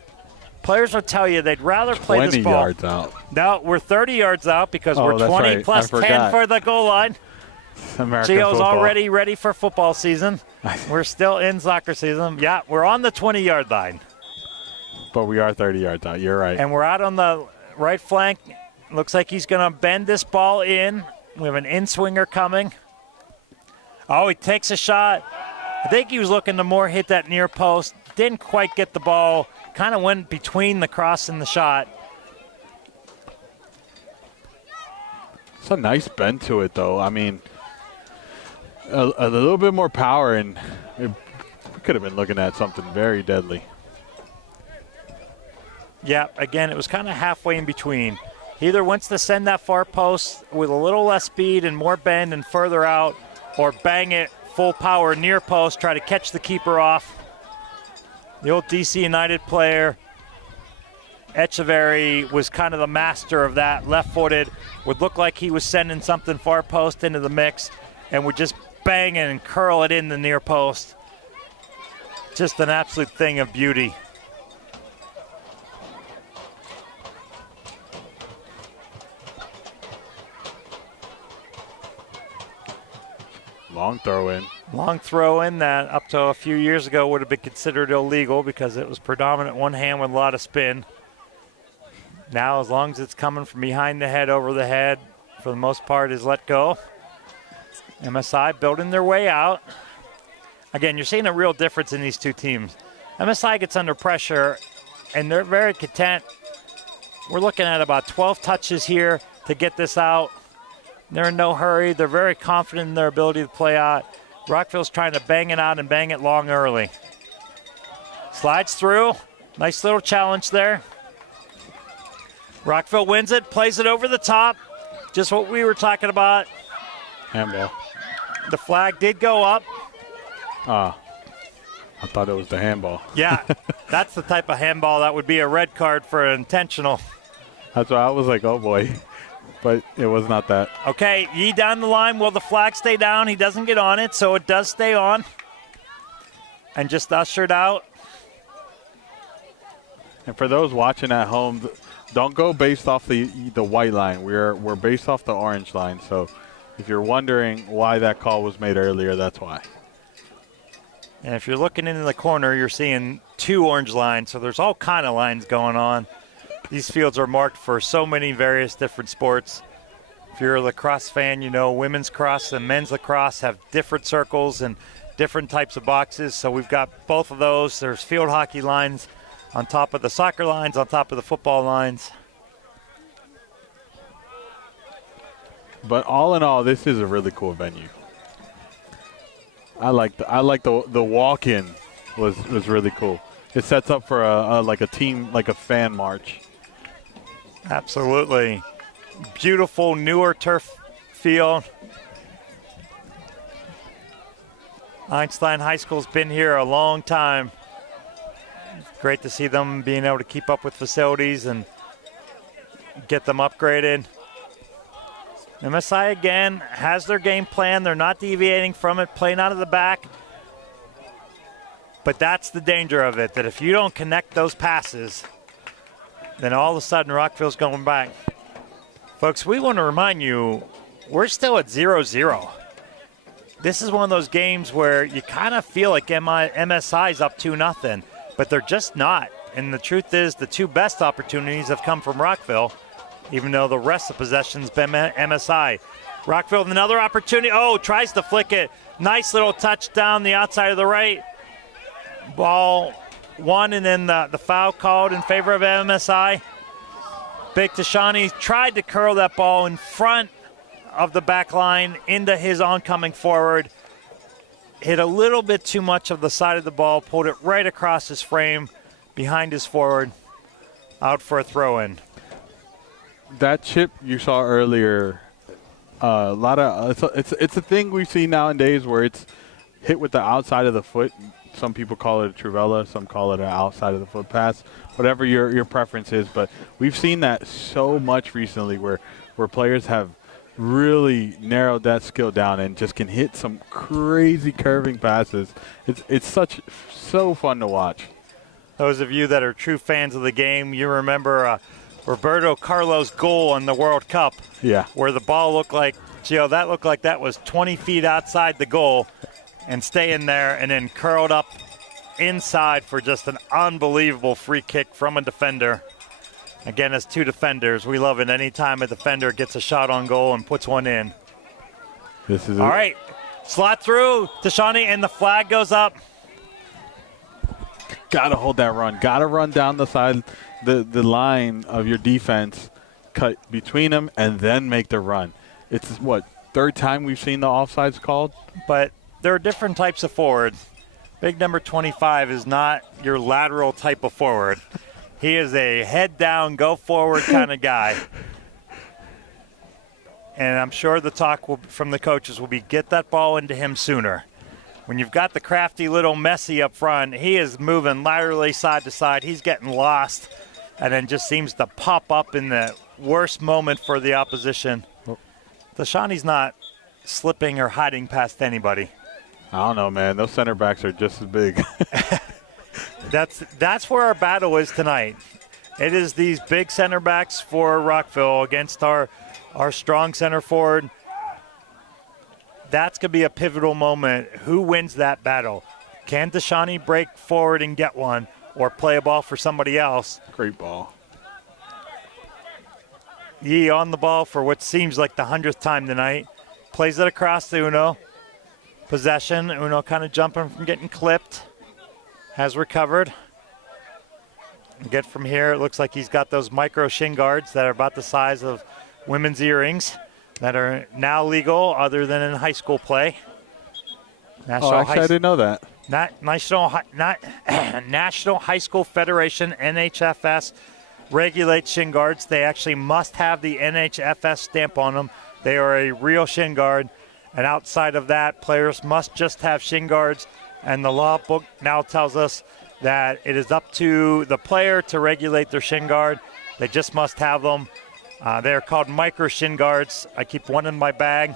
Players will tell you they'd rather play this ball. 20 yards out. No, we're 30 yards out because we're 20 right. plus 10 for the goal line. American Gio's football. already ready for football season. We're still in soccer season. Yeah, we're on the 20-yard line. But we are 30 yards out. You're right. And we're out on the right flank. Looks like he's going to bend this ball in. We have an in-swinger coming. Oh, he takes a shot. I think he was looking to more hit that near post. Didn't quite get the ball. Kind of went between the cross and the shot. It's a nice bend to it, though. I mean, a little bit more power, and we could have been looking at something very deadly. Yeah, again, it was kind of halfway in between. He either wants to send that far post with a little less speed and more bend and further out, or bang it full power near post, try to catch the keeper off. The old DC United player, Echeverry, was kind of the master of that. Left-footed, would look like he was sending something far post into the mix and would just bang it and curl it in the near post. Just an absolute thing of beauty. Long throw in. Long throw in that up to a few years ago would have been considered illegal because it was predominant one hand with a lot of spin. Now, as long as it's coming from behind the head, over the head, for the most part, is let go. MSI building their way out. Again, you're seeing a real difference in these two teams. MSI gets under pressure, and they're very content. We're looking at about 12 touches here to get this out. They're in no hurry. They're very confident in their ability to play out. Rockville's trying to bang it out and bang it long early. Slides through. Nice little challenge there. Rockville wins it, plays it over the top. Just what we were talking about. Handball. The flag did go up. I thought it was the handball. Yeah, that's the type of handball that would be a red card for an intentional. That's why I was like, oh boy. But it was not that. Okay, Yee down the line. Will the flag stay down? He doesn't get on it, so it does stay on. And just ushered out. And for those watching at home, don't go based off the white line. We're based off the orange line. So if you're wondering why that call was made earlier, that's why. And if you're looking into the corner, you're seeing two orange lines. So there's all kind of lines going on. These fields are marked for so many various different sports. If you're a lacrosse fan, you know women's lacrosse and men's lacrosse have different circles and different types of boxes. So we've got both of those. There's field hockey lines on top of the soccer lines, on top of the football lines. But all in all, this is a really cool venue. I like the walk-in was really cool. It sets up for a team, like a fan march. Absolutely. Beautiful newer turf field. Einstein High School's been here a long time. Great to see them being able to keep up with facilities and get them upgraded. MSI again has their game plan. They're not deviating from it, playing out of the back. But that's the danger of it, that if you don't connect those passes, then all of a sudden Rockville's going back. Folks, we want to remind you, we're still at 0-0. This is one of those games where you kind of feel like MSI's up 2-0, but they're just not. And the truth is, the two best opportunities have come from Rockville, even though the rest of possession's been MSI. Rockville with another opportunity. Oh, tries to flick it. Nice little touch down the outside of the right. Ball one, and then the foul called in favor of MSI. Big Tashani tried to curl that ball in front of the back line into his oncoming forward. Hit a little bit too much of the side of the ball, pulled it right across his frame behind his forward. Out for a throw-in. That chip you saw earlier, it's a thing we see nowadays where it's hit with the outside of the foot. Some people call it a trivela, some call it an outside of the foot pass, whatever your preference is. But we've seen that so much recently where players have really narrowed that skill down and just can hit some crazy curving passes. It's so fun to watch. Those of you that are true fans of the game, you remember Roberto Carlos' goal in the World Cup. Yeah. Where the ball looked like, Gio, that looked like that was 20 feet outside the goal and staying there and then curled up inside for just an unbelievable free kick from a defender. Again, as two defenders, we love it anytime a defender gets a shot on goal and puts one in. This is all right. Slot through to Shawnee, and the flag goes up. Got to hold that run. Got to run down the side, the line of your defense, cut between them, and then make the run. It's, what, third time we've seen the offsides called? But there are different types of forwards. Big number 25 is not your lateral type of forward. He is a head down, go forward kind of guy. And I'm sure the talk from the coaches will be get that ball into him sooner. When you've got the crafty little Messi up front, he is moving laterally side to side. He's getting lost and then just seems to pop up in the worst moment for the opposition. Shawnee's not slipping or hiding past anybody. I don't know, man. Those center backs are just as big. That's where our battle is tonight. It is these big center backs for Rockville against our strong center forward. That's going to be a pivotal moment. Who wins that battle? Can Shawnee break forward and get one or play a ball for somebody else? Great ball. Yee on the ball for what seems like the 100th time tonight. Plays it across to Uno. Possession. Uno kind of jumping from getting clipped. Has recovered. Get from here, it looks like he's got those micro shin guards that are about the size of women's earrings that are now legal other than in high school play. Actually, I didn't know that. National High School Federation, NHFS, regulates shin guards. They actually must have the NHFS stamp on them. They are a real shin guard. And outside of that, players must just have shin guards. And the law book now tells us that it is up to the player to regulate their shin guard. They just must have them. They're called micro shin guards. I keep one in my bag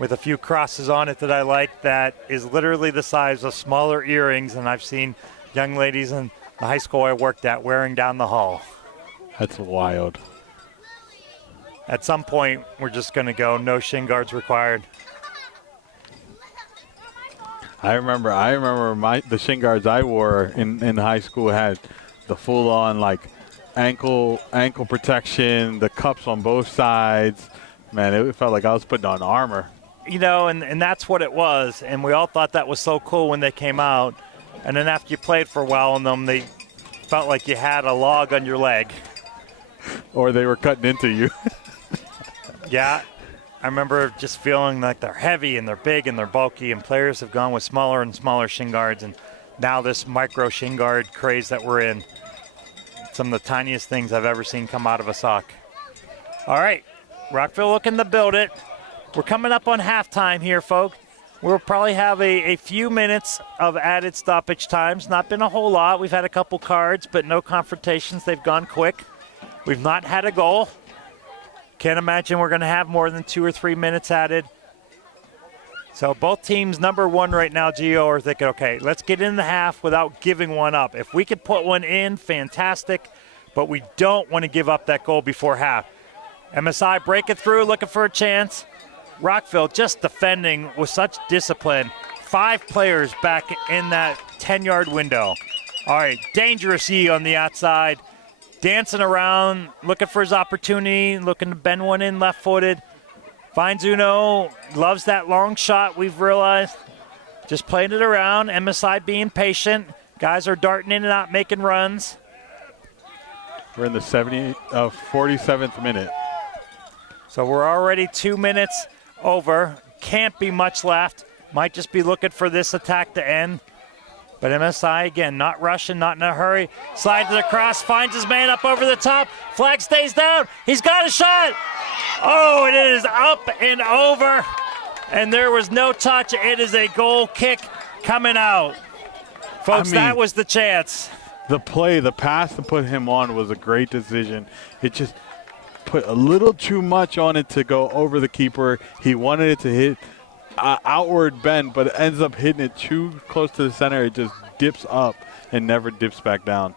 with a few crosses on it that I like that is literally the size of smaller earrings, and I've seen young ladies in the high school I worked at wearing down the hall. That's wild. At some point, we're just going to go no shin guards required. I remember the shin guards I wore in high school had the full-on like ankle protection, the cups on both sides. Man, it felt like I was putting on armor. You know, and that's what it was. And we all thought that was so cool when they came out. And then after you played for a while in them, they felt like you had a log on your leg. Or they were cutting into you. Yeah. I remember just feeling like they're heavy and they're big and they're bulky, and players have gone with smaller and smaller shin guards, and now this micro shin guard craze that we're in. Some of the tiniest things I've ever seen come out of a sock. All right, Rockville looking to build it. We're coming up on halftime here, folks. We'll probably have a few minutes of added stoppage times. Not been a whole lot. We've had a couple cards, but no confrontations. They've gone quick. We've not had a goal. Can't imagine we're going to have more than 2 or 3 minutes added. So both teams, number one right now, Gio, are thinking, okay, let's get in the half without giving one up. If we could put one in, fantastic, but we don't want to give up that goal before half. MSI breaking through, looking for a chance. Rockville just defending with such discipline. 5 players back in that 10-yard window. All right, dangerous Yee on the outside. Dancing around, looking for his opportunity, looking to bend one in left-footed. Finds Uno, loves that long shot, we've realized. Just playing it around, MSI being patient. Guys are darting in and out, making runs. We're in the 47th minute. So we're already 2 minutes over. Can't be much left. Might just be looking for this attack to end. But MSI, again, not rushing, not in a hurry. Slides it across, finds his man up over the top. Flag stays down. He's got a shot. Oh, it is up and over. And there was no touch. It is a goal kick coming out. Folks, that was the chance. The pass to put him on was a great decision. put a little too much on it to go over the keeper. He wanted it to hit outward bend, but it ends up hitting it too close to the center. It just dips up and never dips back down.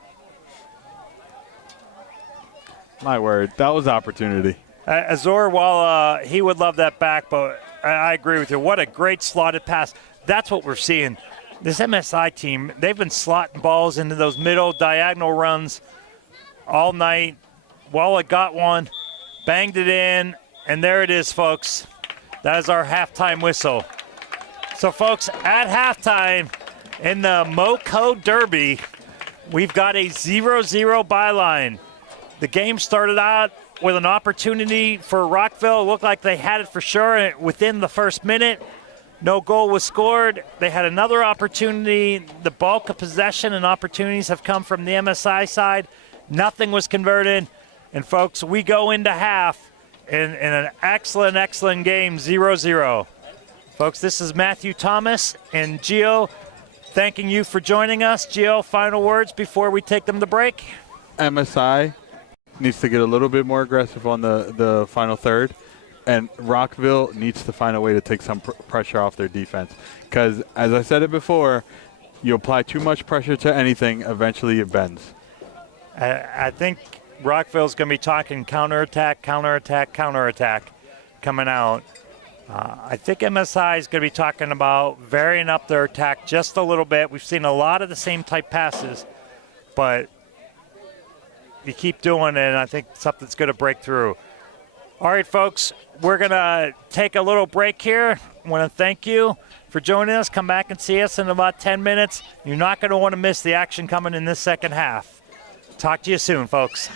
My word, that was opportunity. Azor, while he would love that back, but I agree with you. What a great slotted pass. That's what we're seeing. This MSI team, they've been slotting balls into those middle diagonal runs all night. Walla got one, banged it in, and there it is, folks. That is our halftime whistle. So, folks, at halftime in the MoCo Derby, we've got a 0-0 byline. The game started out with an opportunity for Rockville. It looked like they had it for sure within the first minute. No goal was scored. They had another opportunity. The bulk of possession and opportunities have come from the MSI side. Nothing was converted. And, folks, we go into half in an excellent, excellent game, 0-0. Folks, this is Matthew Thomas and Gio thanking you for joining us. Gio, final words before we take them to break? MSI needs to get a little bit more aggressive on the final third, and Rockville needs to find a way to take some pressure off their defense. Because, as I said it before, you apply too much pressure to anything, eventually it bends. I think Rockville's going to be talking counterattack, counterattack, counterattack coming out. I think MSI is going to be talking about varying up their attack just a little bit. We've seen a lot of the same type passes, but you keep doing it, and I think something's going to break through. All right, folks, we're going to take a little break here. I want to thank you for joining us. Come back and see us in about 10 minutes. You're not going to want to miss the action coming in this second half. Talk to you soon, folks.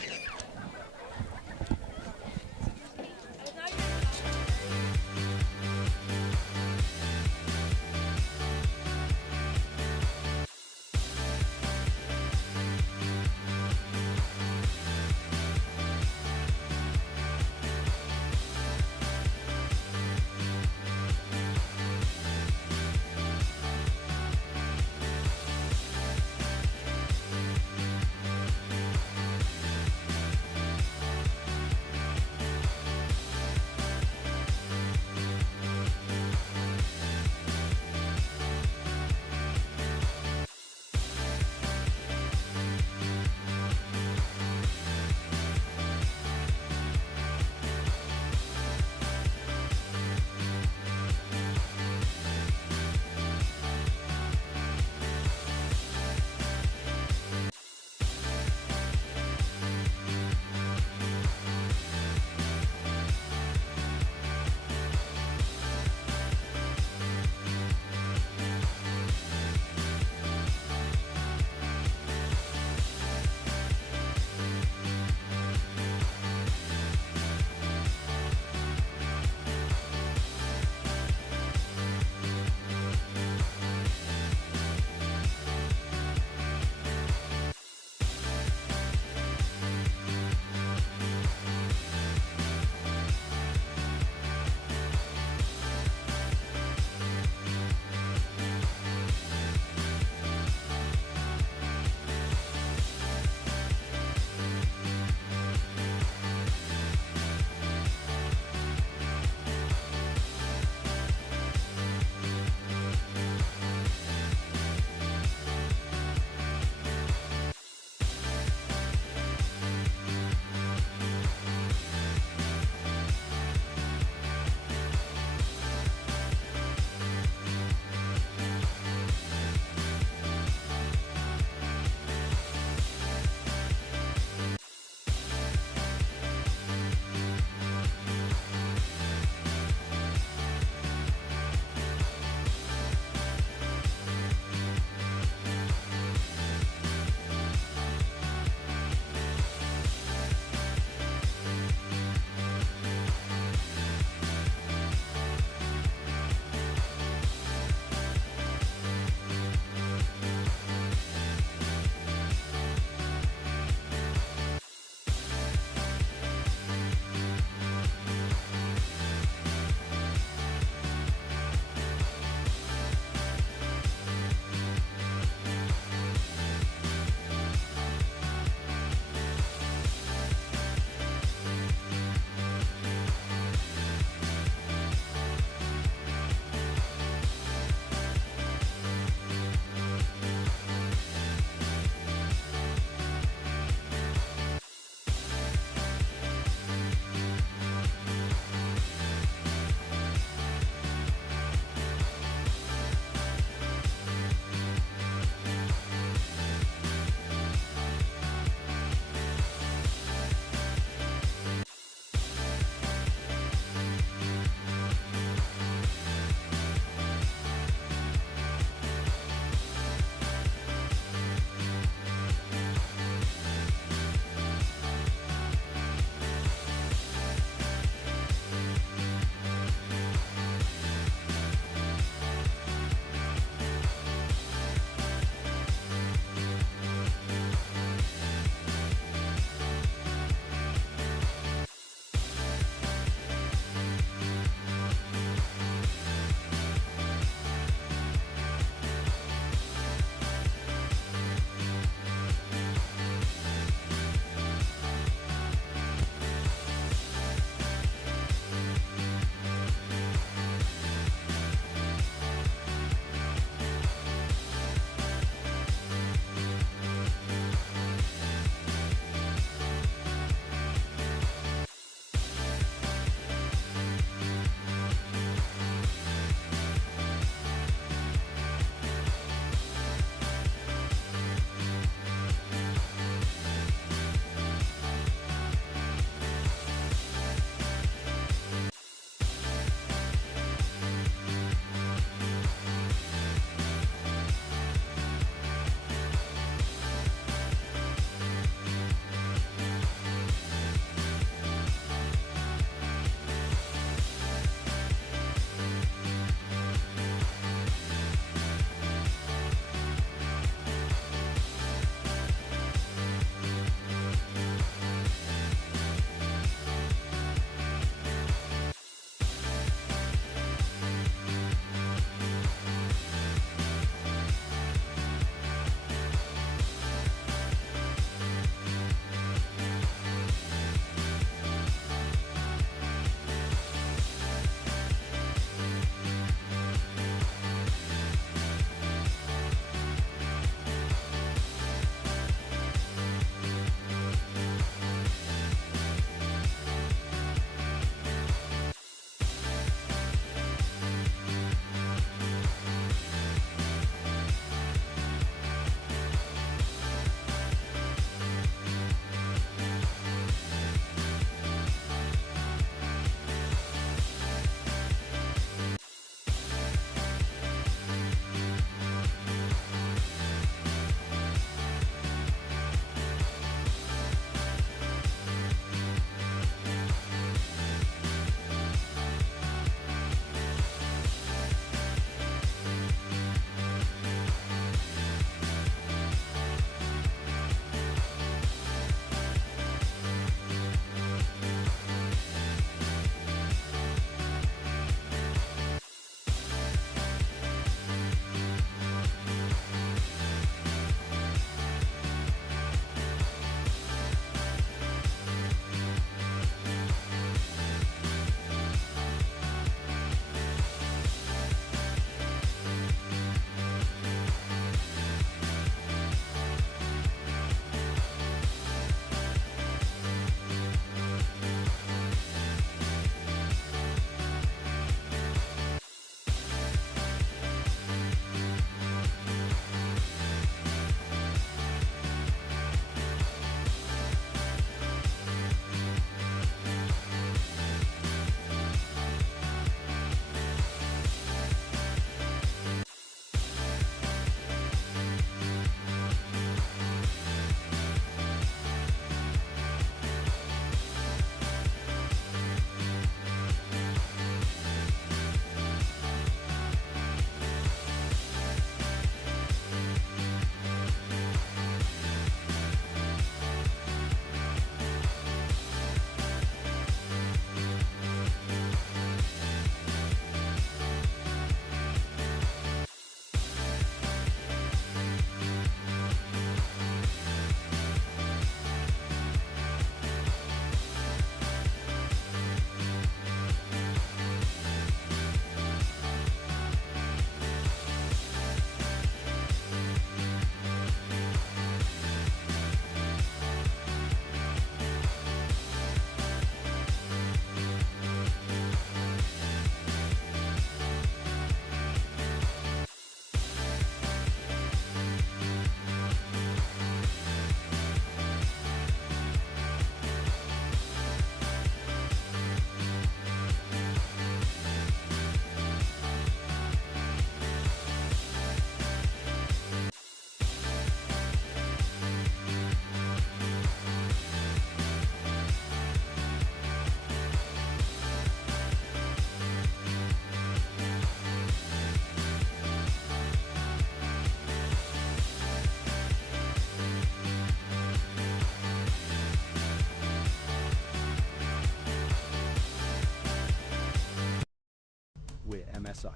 MSI.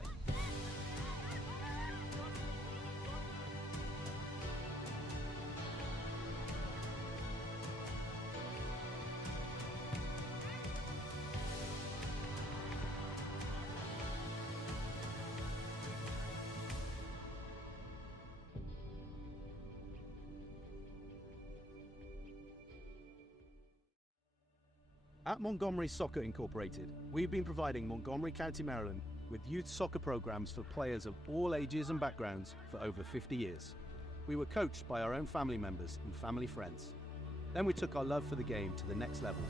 At Montgomery Soccer Incorporated, we've been providing Montgomery County, Maryland with youth soccer programs for players of all ages and backgrounds for over 50 years. We were coached by our own family members and family friends. Then we took our love for the game to the next level.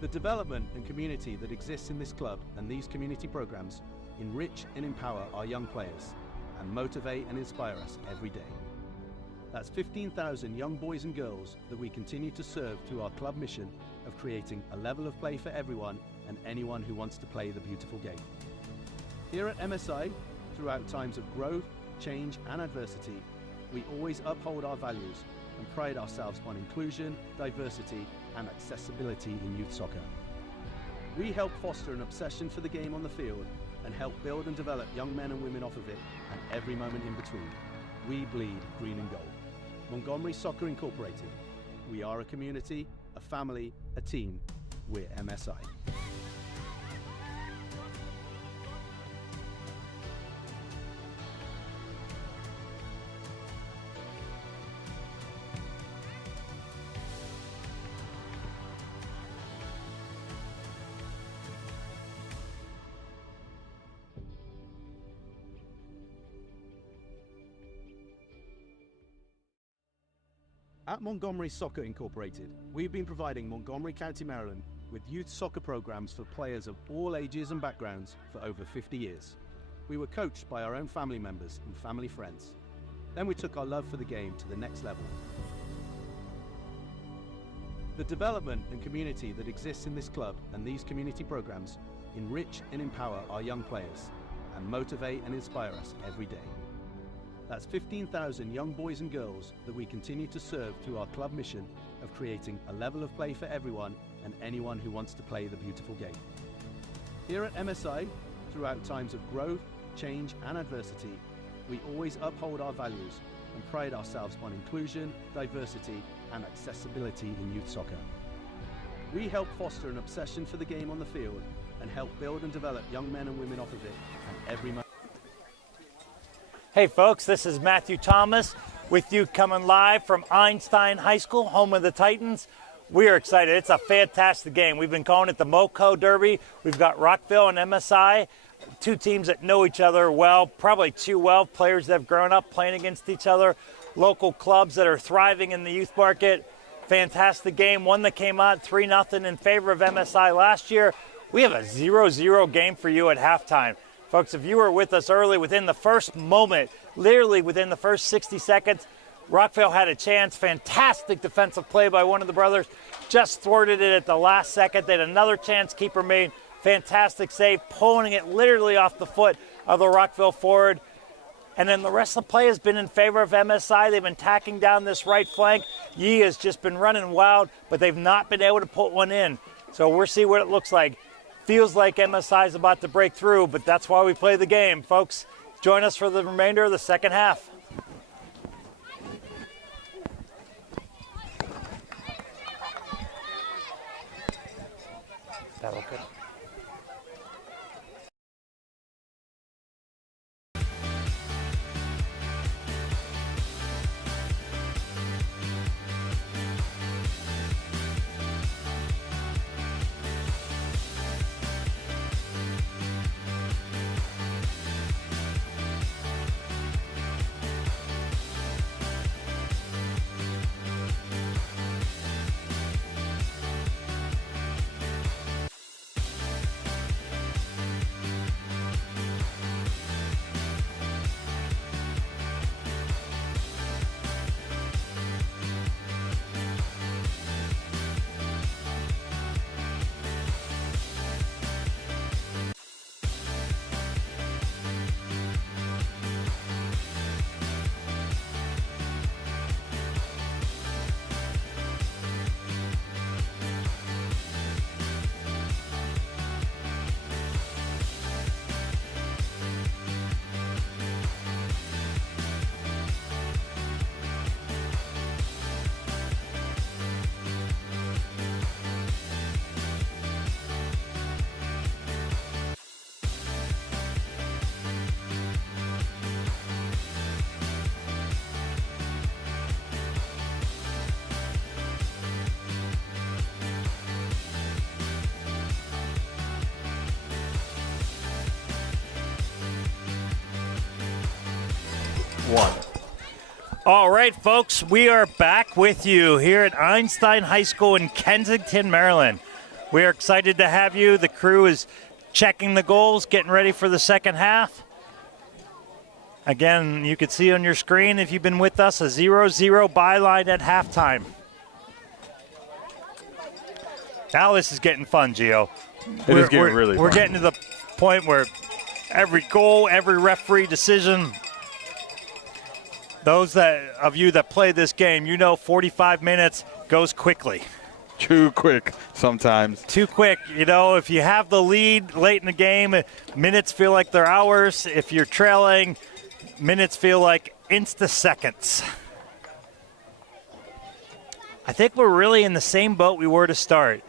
The development and community that exists in this club and these community programs enrich and empower our young players and motivate and inspire us every day. That's 15,000 young boys and girls that we continue to serve through our club mission of creating a level of play for everyone and anyone who wants to play the beautiful game. Here at MSI, throughout times of growth, change and adversity, we always uphold our values and pride ourselves on inclusion, diversity and accessibility in youth soccer. We help foster an obsession for the game on the field and help build and develop young men and women off of it and every moment in between. We bleed green and gold. Montgomery Soccer Incorporated. We are a community, a family, a team. We're MSI. At Montgomery Soccer Incorporated, we've been providing Montgomery County, Maryland with youth soccer programs for players of all ages and backgrounds for over 50 years. We were coached by our own family members and family friends. Then we took our love for the game to the next level. The development and community that exists in this club and these community programs enrich and empower our young players and motivate and inspire us every day. That's 15,000 young boys and girls that we continue to serve through our club mission of creating a level of play for everyone and anyone who wants to play the beautiful game. Here at MSI, throughout times of growth, change and adversity, we always uphold our values and pride ourselves on inclusion, diversity and accessibility in youth soccer. We help foster an obsession for the game on the field and help build and develop young men and women off of it and every moment. Hey folks, this is Matthew Thomas with you coming live from Einstein High School, home of the Titans. We are excited. It's a fantastic game. We've been calling it the MoCo Derby. We've got Rockville and MSI, two teams that know each other well, probably too well, players that have grown up playing against each other, local clubs that are thriving in the youth market. Fantastic game, one that came out 3-0 in favor of MSI last year. We have a 0-0 game for you at halftime. Folks, if you were with us early, within the first moment, literally within the first 60 seconds, Rockville had a chance. Fantastic defensive play by one of the brothers. Just thwarted it at the last second. They had another chance, keeper made. Fantastic save, pulling it literally off the foot of the Rockville forward. And then the rest of the play has been in favor of MSI. They've been tacking down this right flank. Yee has just been running wild, but they've not been able to put one in. So we'll see what it looks like. Feels like MSI is about to break through, but that's why we play the game. Folks, join us for the remainder of the second half. That look good? 1. All right, folks, we are back with you here at Einstein High School in Kensington, Maryland. We are excited to have you. The crew is checking the goals, getting ready for the second half. Again, you can see on your screen, if you've been with us, a 0-0 byline at halftime. Now this is getting fun, Gio. It is getting really fun. We're getting to the point where every goal, every referee decision, those of you that play this game, you know 45 minutes goes quickly. Too quick sometimes. Too quick. You know, if you have the lead late in the game, minutes feel like they're hours. If you're trailing, minutes feel like insta-seconds. I think we're really in the same boat we were to start.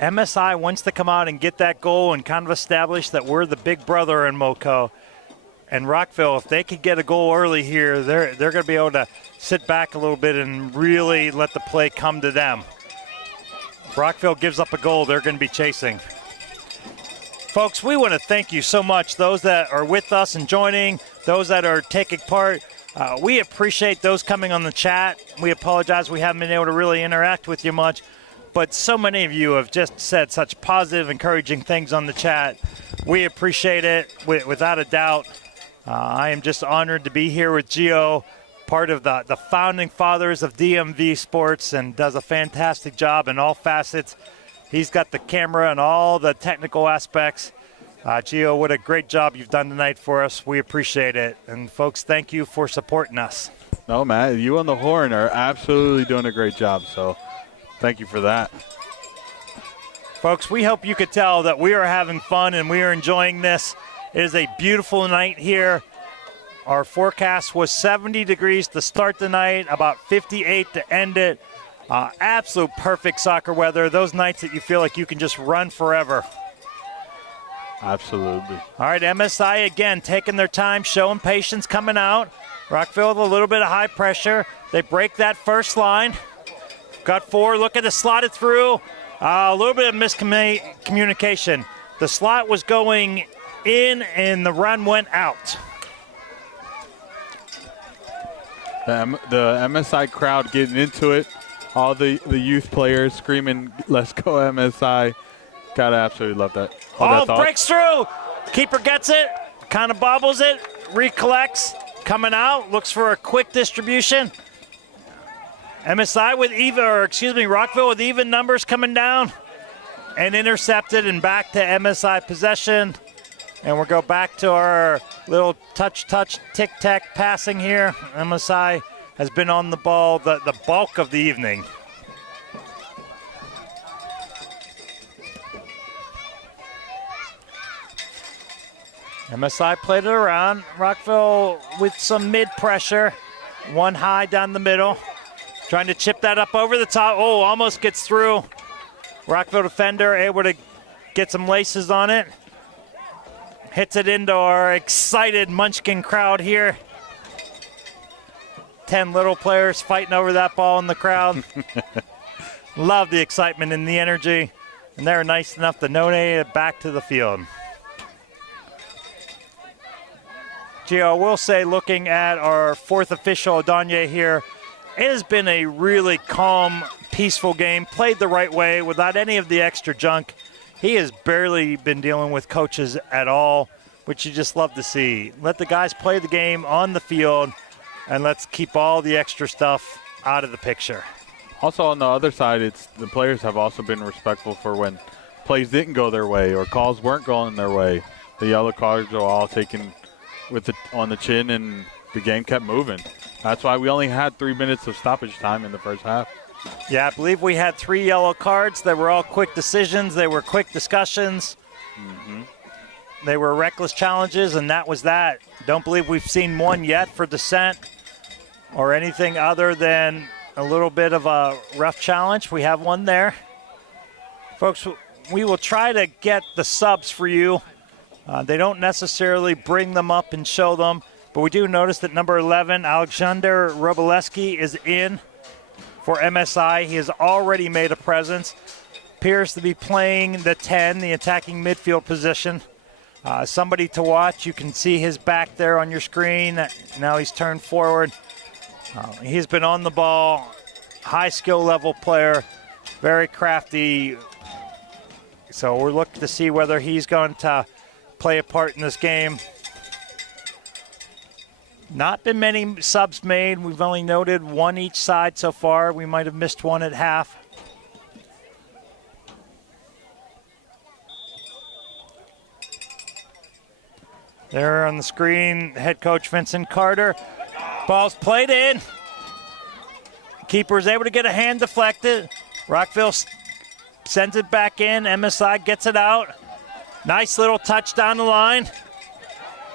MSI wants to come out and get that goal and kind of establish that we're the big brother in MoCo. And Rockville, if they could get a goal early here, they're going to be able to sit back a little bit and really let the play come to them. If Rockville gives up a goal, they're going to be chasing. Folks, we want to thank you so much, those that are with us and joining, those that are taking part. We appreciate those coming on the chat. We apologize we haven't been able to really interact with you much, but so many of you have just said such positive, encouraging things on the chat. We appreciate it, without a doubt. I am just honored to be here with Gio, part of the founding fathers of DMV Sports, and does a fantastic job in all facets. He's got the camera and all the technical aspects. Gio, what a great job you've done tonight for us. We appreciate it. And, folks, thank you for supporting us. No, Matt, you on the horn are absolutely doing a great job, so thank you for that. Folks, we hope you could tell that we are having fun and we are enjoying this. It is a beautiful night here. Our forecast was 70 degrees to start the night, about 58 to end it. Absolute perfect soccer weather. Those nights that you feel like you can just run forever. Absolutely. All right, MSI again taking their time, showing patience coming out. Rockville with a little bit of high pressure. They break that first line. Got 4, looking to slot it through. A little bit of miscommunication. The slot was going in and the run went out. The MSI crowd getting into it. All the youth players screaming, "Let's go MSI." Gotta absolutely love that. Breaks through. Keeper gets it, kind of bobbles it, recollects, coming out, looks for a quick distribution. MSI with Rockville with even numbers coming down and intercepted and back to MSI possession. And we'll go back to our little touch, tic-tac passing here. MSI has been on the ball the bulk of the evening. MSI played it around. Rockville with some mid-pressure. One high down the middle. Trying to chip that up over the top. Oh, almost gets through. Rockville defender able to get some laces on it. Hits it into our excited Munchkin crowd here. 10 little players fighting over that ball in the crowd. Love the excitement and the energy. And they're nice enough to donate it back to the field. Gio, I will say, looking at our fourth official, Adonye here, it has been a really calm, peaceful game, played the right way without any of the extra junk. He has barely been dealing with coaches at all, which you just love to see. Let the guys play the game on the field, and let's keep all the extra stuff out of the picture. Also on the other side, the players have also been respectful for when plays didn't go their way or calls weren't going their way. The yellow cards are all taken on the chin, and the game kept moving. That's why we only had 3 minutes of stoppage time in the first half. Yeah, I believe we had 3 yellow cards. They were all quick decisions. They were quick discussions. Mm-hmm. They were reckless challenges, and that was that. Don't believe we've seen one yet for dissent or anything other than a little bit of a rough challenge. We have one there. Folks, we will try to get the subs for you. They don't necessarily bring them up and show them, but we do notice that number 11, Alexander Roboleski, is in for MSI. He has already made a presence. Appears to be playing the 10, the attacking midfield position. somebody to watch. You can see his back there on your screen. Now he's turned forward. He's been on the ball, high skill level player, very crafty. So we're looking to see whether he's going to play a part in this game. Not been many subs made. We've only noted one each side so far. We might have missed one at half. There on the screen, head coach Vincent Carter. Ball's played in. Keeper's able to get a hand deflected. Rockville sends it back in. MSI gets it out. Nice little touch down the line.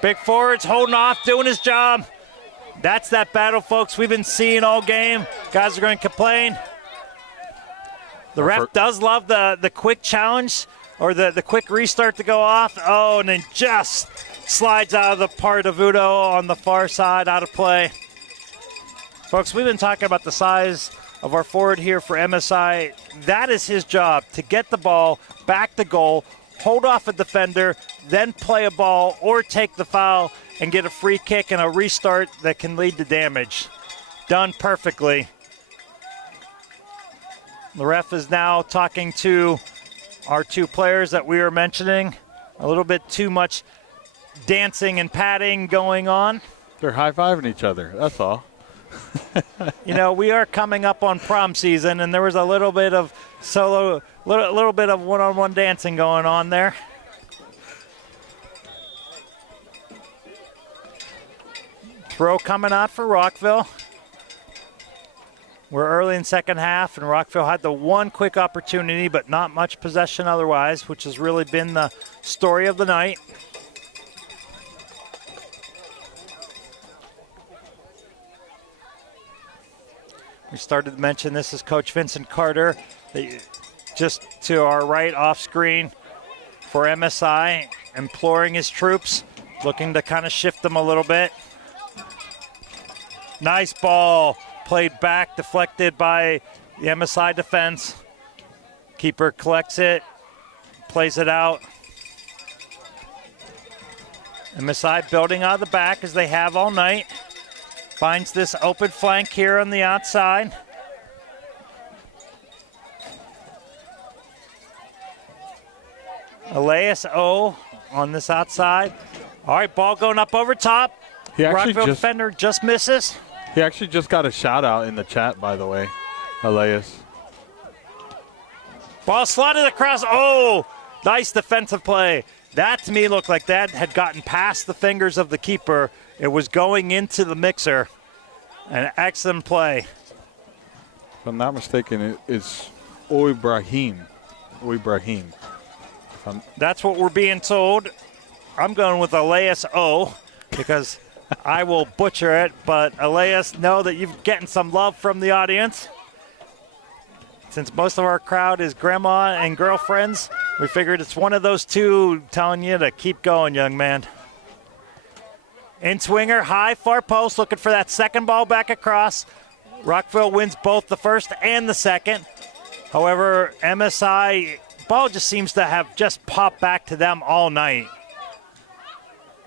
Big forwards holding off, doing his job. That's that battle, folks, we've been seeing all game. Guys are going to complain. The ref does love the quick challenge or the quick restart to go off. Oh, and then just slides out of the part of Udo on the far side, out of play. Folks, we've been talking about the size of our forward here for MSI. That is his job, to get the ball back to goal, hold off a defender, then play a ball or take the foul and get a free kick and a restart that can lead to damage. Done perfectly. The ref is now talking to our two players that we were mentioning. A little bit too much dancing and patting going on. They're high-fiving each other, that's all. You know, we are coming up on prom season, and there was a little bit of little bit of one-on-one dancing going on there. Throw coming out for Rockville. We're early in second half, and Rockville had the one quick opportunity, but not much possession otherwise, which has really been the story of the night. We started to mention this is Coach Vincent Carter, just to our right off screen for MSI, imploring his troops, looking to kind of shift them a little bit. Nice ball, played back, deflected by the MSI defense. Keeper collects it, plays it out. MSI building out of the back as they have all night. Finds this open flank here on the outside. Elias O on this outside. All right, ball going up over top. Rockville defender just misses. He actually just got a shout out in the chat, by the way, Elias. Ball slotted across. Oh, nice defensive play. That to me looked like that had gotten past the fingers of the keeper. It was going into the mixer. An excellent play. If I'm not mistaken, it's Ibrahim. That's what we're being told. I'm going with Elias O because I will butcher it, but Elias, know that you're getting some love from the audience. Since most of our crowd is grandma and girlfriends, we figured it's one of those two telling you to keep going, young man. In swinger, high, far post, looking for that second ball back across. Rockville wins both the first and the second. However, MSI, ball just seems to have just popped back to them all night.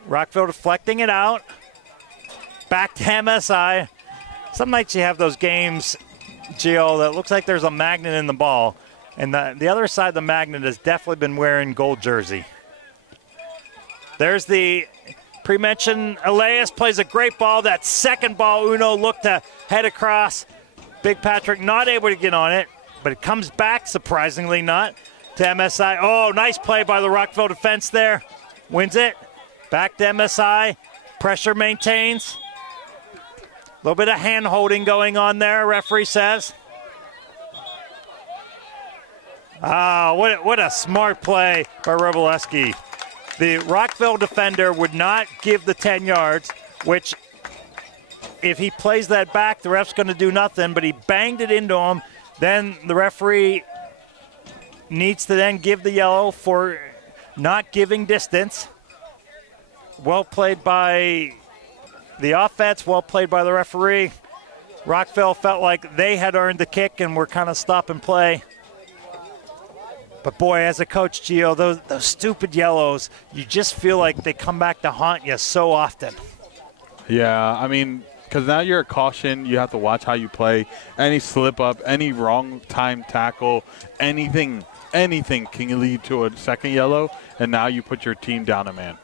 Rockville deflecting it out. Back to MSI. Some nights you have those games, Gio, that looks like there's a magnet in the ball. And the other side of the magnet has definitely been wearing gold jersey. There's the pre-mentioned Elias, plays a great ball. That second ball, Uno looked to head across. Big Patrick not able to get on it, but it comes back, surprisingly not, to MSI. Oh, nice play by the Rockville defense there. Wins it. Back to MSI. Pressure maintains. A little bit of hand-holding going on there, referee says. What a smart play by Roboleski. The Rockville defender would not give the 10 yards, which if he plays that back, the ref's going to do nothing, but he banged it into him. Then the referee needs to then give the yellow for not giving distance. Well played by the offense, well played by the referee. Rockville felt like they had earned the kick and were kind of stop and play. But boy, as a coach, Gio, those stupid yellows, you just feel like they come back to haunt you so often. Yeah, I mean, because now you're a caution. You have to watch how you play. Any slip up, any wrong time tackle, anything can lead to a second yellow, and now you put your team down a man.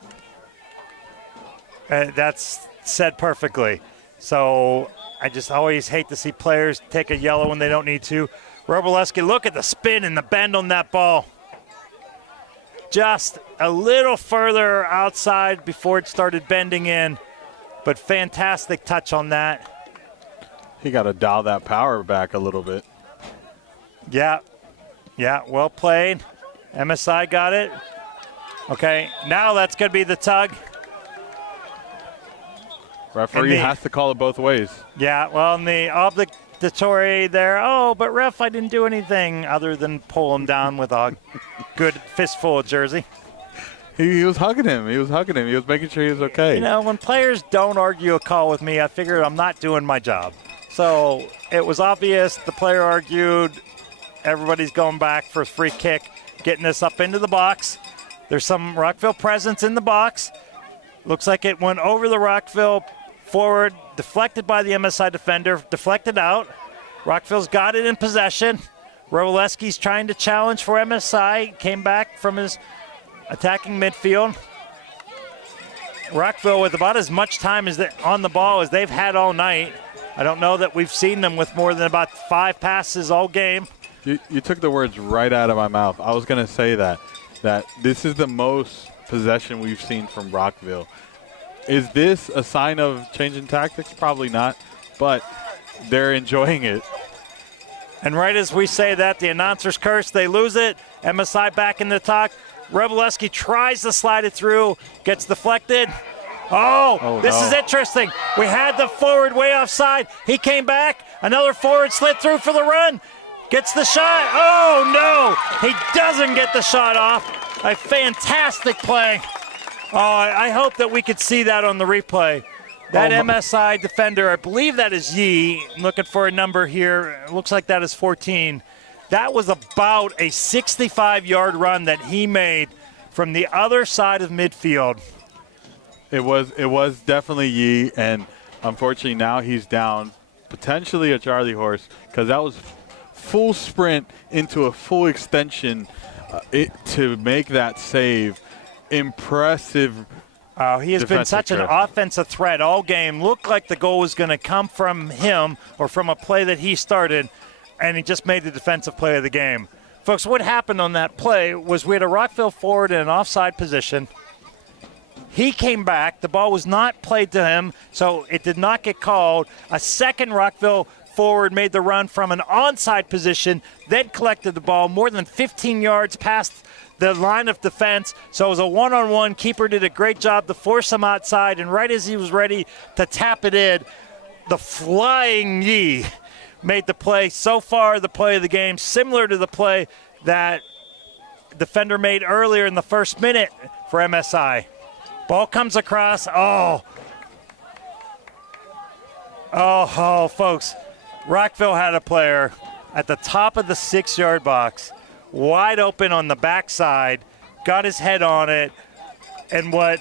That's said perfectly. So I just always hate to see players take a yellow when they don't need to. Roboleski, look at the spin and the bend on that ball. Just a little further outside before it started bending in, but fantastic touch on that. He got to dial that power back a little bit. Yeah, well played. MSI got it. Okay, now that's going to be the tug. Referee has to call it both ways. Yeah, well, in the obligatory there, but ref, I didn't do anything other than pull him down with a good fistful of jersey. He was hugging him. He was making sure he was okay. You know, when players don't argue a call with me, I figured I'm not doing my job. So it was obvious the player argued. Everybody's going back for a free kick, getting this up into the box. There's some Rockville presence in the box. Looks like it went over the Rockville forward, deflected by the MSI defender, deflected out. Rockville's got it in possession. Roleski's trying to challenge for MSI, came back from his attacking midfield. Rockville with about as much time on the ball as they've had all night. I don't know that we've seen them with more than about 5 passes all game. You took the words right out of my mouth. I was going to say that this is the most possession we've seen from Rockville. Is this a sign of changing tactics? Probably not, but they're enjoying it. And right as we say that, the announcers curse, they lose it. MSI back in the talk. Roboleski tries to slide it through, gets deflected. This is interesting. We had the forward way offside. He came back. Another forward slid through for the run. Gets the shot. Oh, no. He doesn't get the shot off. A fantastic play. I hope that we could see that on the replay. That MSI defender, I believe that is Yee. I'm looking for a number here. It looks like that is 14. That was about a 65-yard run that he made from the other side of midfield. It was definitely Yee, and unfortunately now he's down, potentially a Charlie horse, because that was full sprint into a full extension to make that save. Impressive. He has been such an offensive threat all game. Looked like the goal was going to come from him or from a play that he started, and he just made the defensive play of the game. Folks, what happened on that play was we had a Rockville forward in an offside position. He came back. The ball was not played to him, so it did not get called. A second Rockville forward made the run from an onside position, then collected the ball more than 15 yards past the line of defense. So it was a one-on-one. Keeper did a great job to force him outside, and right as he was ready to tap it in, the flying Yee made the play. So far, the play of the game, similar to the play that defender made earlier in the first minute for MSI. Ball comes across. Folks, Rockville had a player at the top of the 6-yard box, wide open on the backside, got his head on it, and what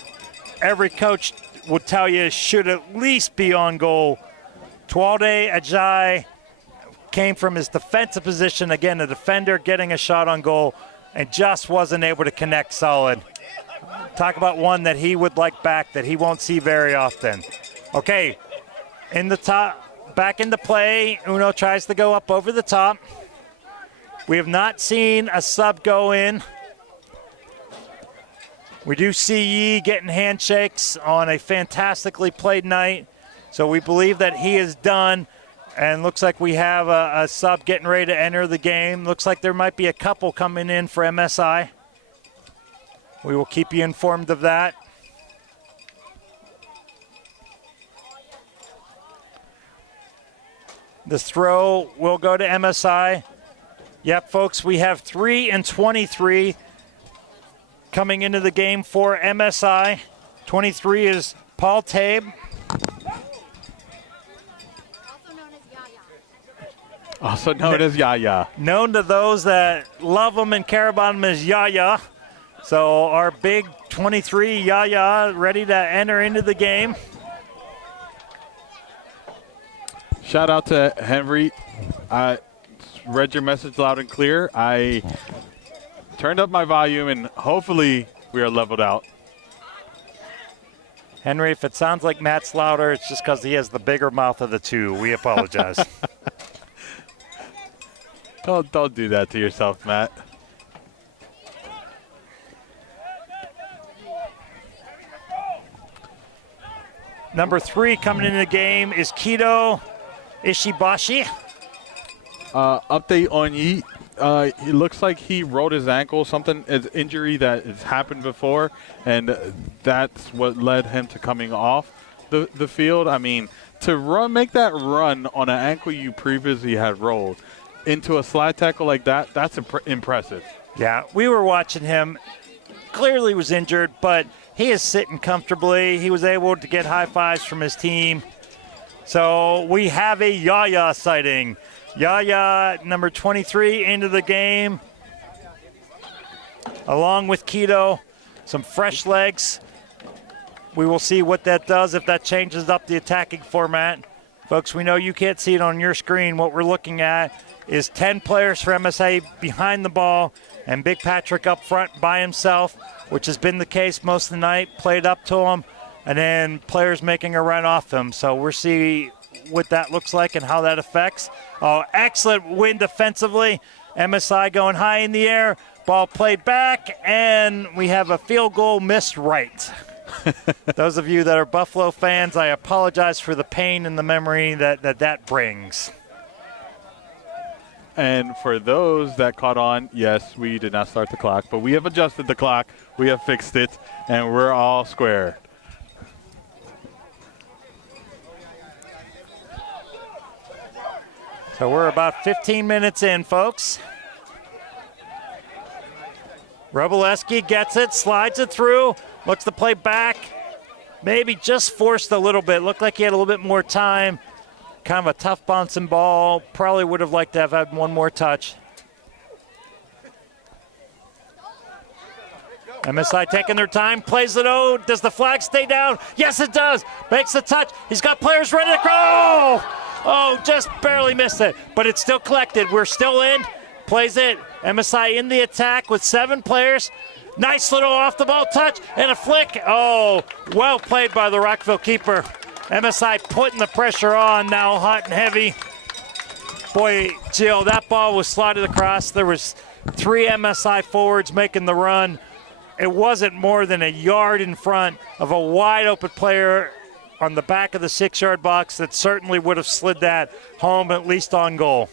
every coach would tell you should at least be on goal. Tualde Ajayi came from his defensive position, again, a defender getting a shot on goal, and just wasn't able to connect solid. Talk about one that he would like back that he won't see very often. Okay, in the top, back into play. Uno tries to go up over the top. We have not seen a sub go in. We do see Yee getting handshakes on a fantastically played night. So we believe that he is done. And looks like we have a sub getting ready to enter the game. Looks like there might be a couple coming in for MSI. We will keep you informed of that. The throw will go to MSI. Yep, folks, we have 3 and 23 coming into the game for MSI. 23 is Paul Tabe. Also known as Yaya. Known to those that love him and care about him as Yaya. So our big 23 Yaya ready to enter into the game. Shout out to Henry. I read your message loud and clear. I turned up my volume, and hopefully we are leveled out. Henry, if it sounds like Matt's louder, it's just because he has the bigger mouth of the two. We apologize. Don't do that to yourself, Matt. Number 3 coming into the game is Kido Ishibashi. Update on Yeet. He looks like he rolled his ankle, something is injury that has happened before, and that's what led him to coming off the field. I mean, to make that run on an ankle you previously had rolled into a slide tackle like that, that's impressive. Yeah, we were watching him. Clearly was injured, but he is sitting comfortably. He was able to get high fives from his team. So we have a Yaya sighting. Yaya, number 23, into the game. Along with Kido, some fresh legs. We will see what that does, if that changes up the attacking format. Folks, we know you can't see it on your screen. What we're looking at is 10 players for MSI behind the ball and Big Patrick up front by himself, which has been the case most of the night, played up to him, and then players making a run off him. So we'll see what that looks like and how that affects. Oh, excellent win defensively. MSI going high in the air. Ball played back, and we have a field goal missed right. Those of you that are Buffalo fans, I apologize for the pain and the memory that brings. And for those that caught on, yes, we did not start the clock, but we have adjusted the clock. We have fixed it, and we're all square. So we're about 15 minutes in, folks. Roboleski gets it, slides it through, looks to play back. Maybe just forced a little bit. Looked like he had a little bit more time. Kind of a tough bouncing ball. Probably would have liked to have had one more touch. MSI taking their time, plays it out. Does the flag stay down? Yes, it does. Makes the touch. He's got players ready to go. Oh, just barely missed it. But it's still collected. We're still in. Plays it. MSI in the attack with 7 players. Nice little off the ball touch and a flick. Oh, well played by the Rockville keeper. MSI putting the pressure on now, hot and heavy. Boy, Gio, that ball was slided across. There was 3 MSI forwards making the run. It wasn't more than a yard in front of a wide open player on the back of the 6-yard box that certainly would have slid that home, at least on goal.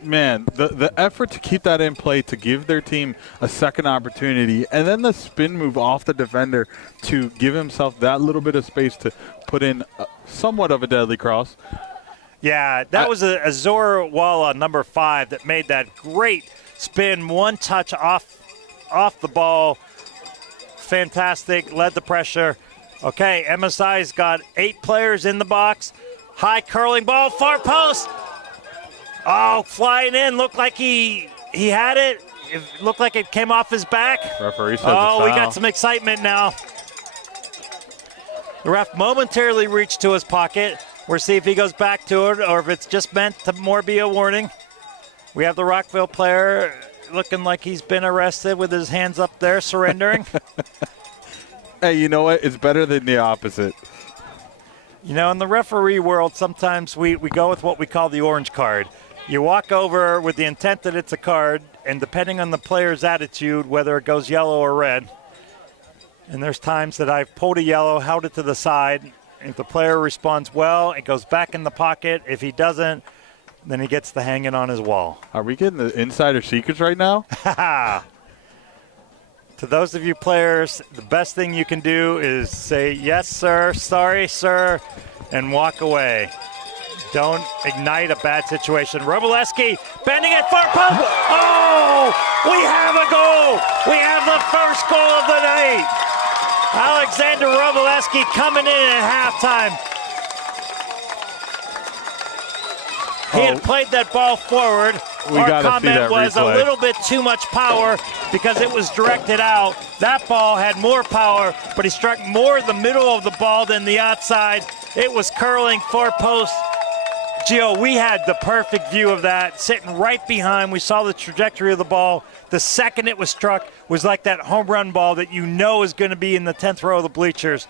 Man, the effort to keep that in play, to give their team a second opportunity, and then the spin move off the defender to give himself that little bit of space to put in somewhat of a deadly cross. Yeah, that was a Azor Walla, number 5, that made that great spin, one touch off the ball. Fantastic, led the pressure. Okay, MSI's got 8 players in the box. High curling ball, far post. Oh, flying in, looked like he had it. It looked like it came off his back. Referee says we got some excitement now. The ref momentarily reached to his pocket. We'll see if he goes back to it or if it's just meant to more be a warning. We have the Rockville player looking like he's been arrested with his hands up there, surrendering. Hey, you know what? It's better than the opposite. You know, in the referee world, sometimes we go with what we call the orange card. You walk over with the intent that it's a card, and depending on the player's attitude, whether it goes yellow or red, and there's times that I've pulled a yellow, held it to the side. If the player responds well, it goes back in the pocket. If he doesn't, then he gets the hanging on his wall. Are we getting the insider secrets right now? To those of you players, the best thing you can do is say, yes, sir, sorry, sir, and walk away. Don't ignite a bad situation. Roboleski bending it far post. Oh, we have a goal. We have the first goal of the night. Alexander Roboleski coming in at halftime. He had played that ball forward. We Our gotta see comment that was replay. a little bit too much power because it was directed out. That ball had more power, but he struck more the middle of the ball than the outside. It was curling far post. Gio, we had the perfect view of that, sitting right behind. We saw the trajectory of the ball. The second it was struck was like that home run ball that you know is going to be in the 10th row of the bleachers.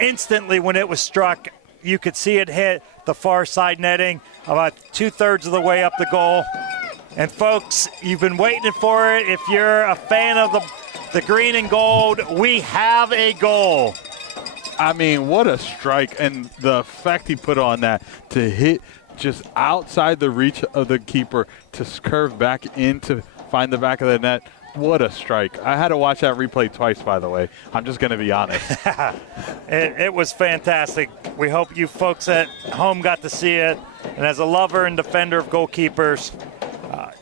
Instantly when it was struck, you could see it hit the far side netting about 2/3 of the way up the goal. And folks, you've been waiting for it. If you're a fan of the green and gold, we have a goal. I mean, what a strike, and the effect he put on that to hit just outside the reach of the keeper to curve back in to find the back of the net. What a strike. I had to watch that replay twice, by the way. I'm just going to be honest. It was fantastic. We hope you folks at home got to see it. And as a lover and defender of goalkeepers,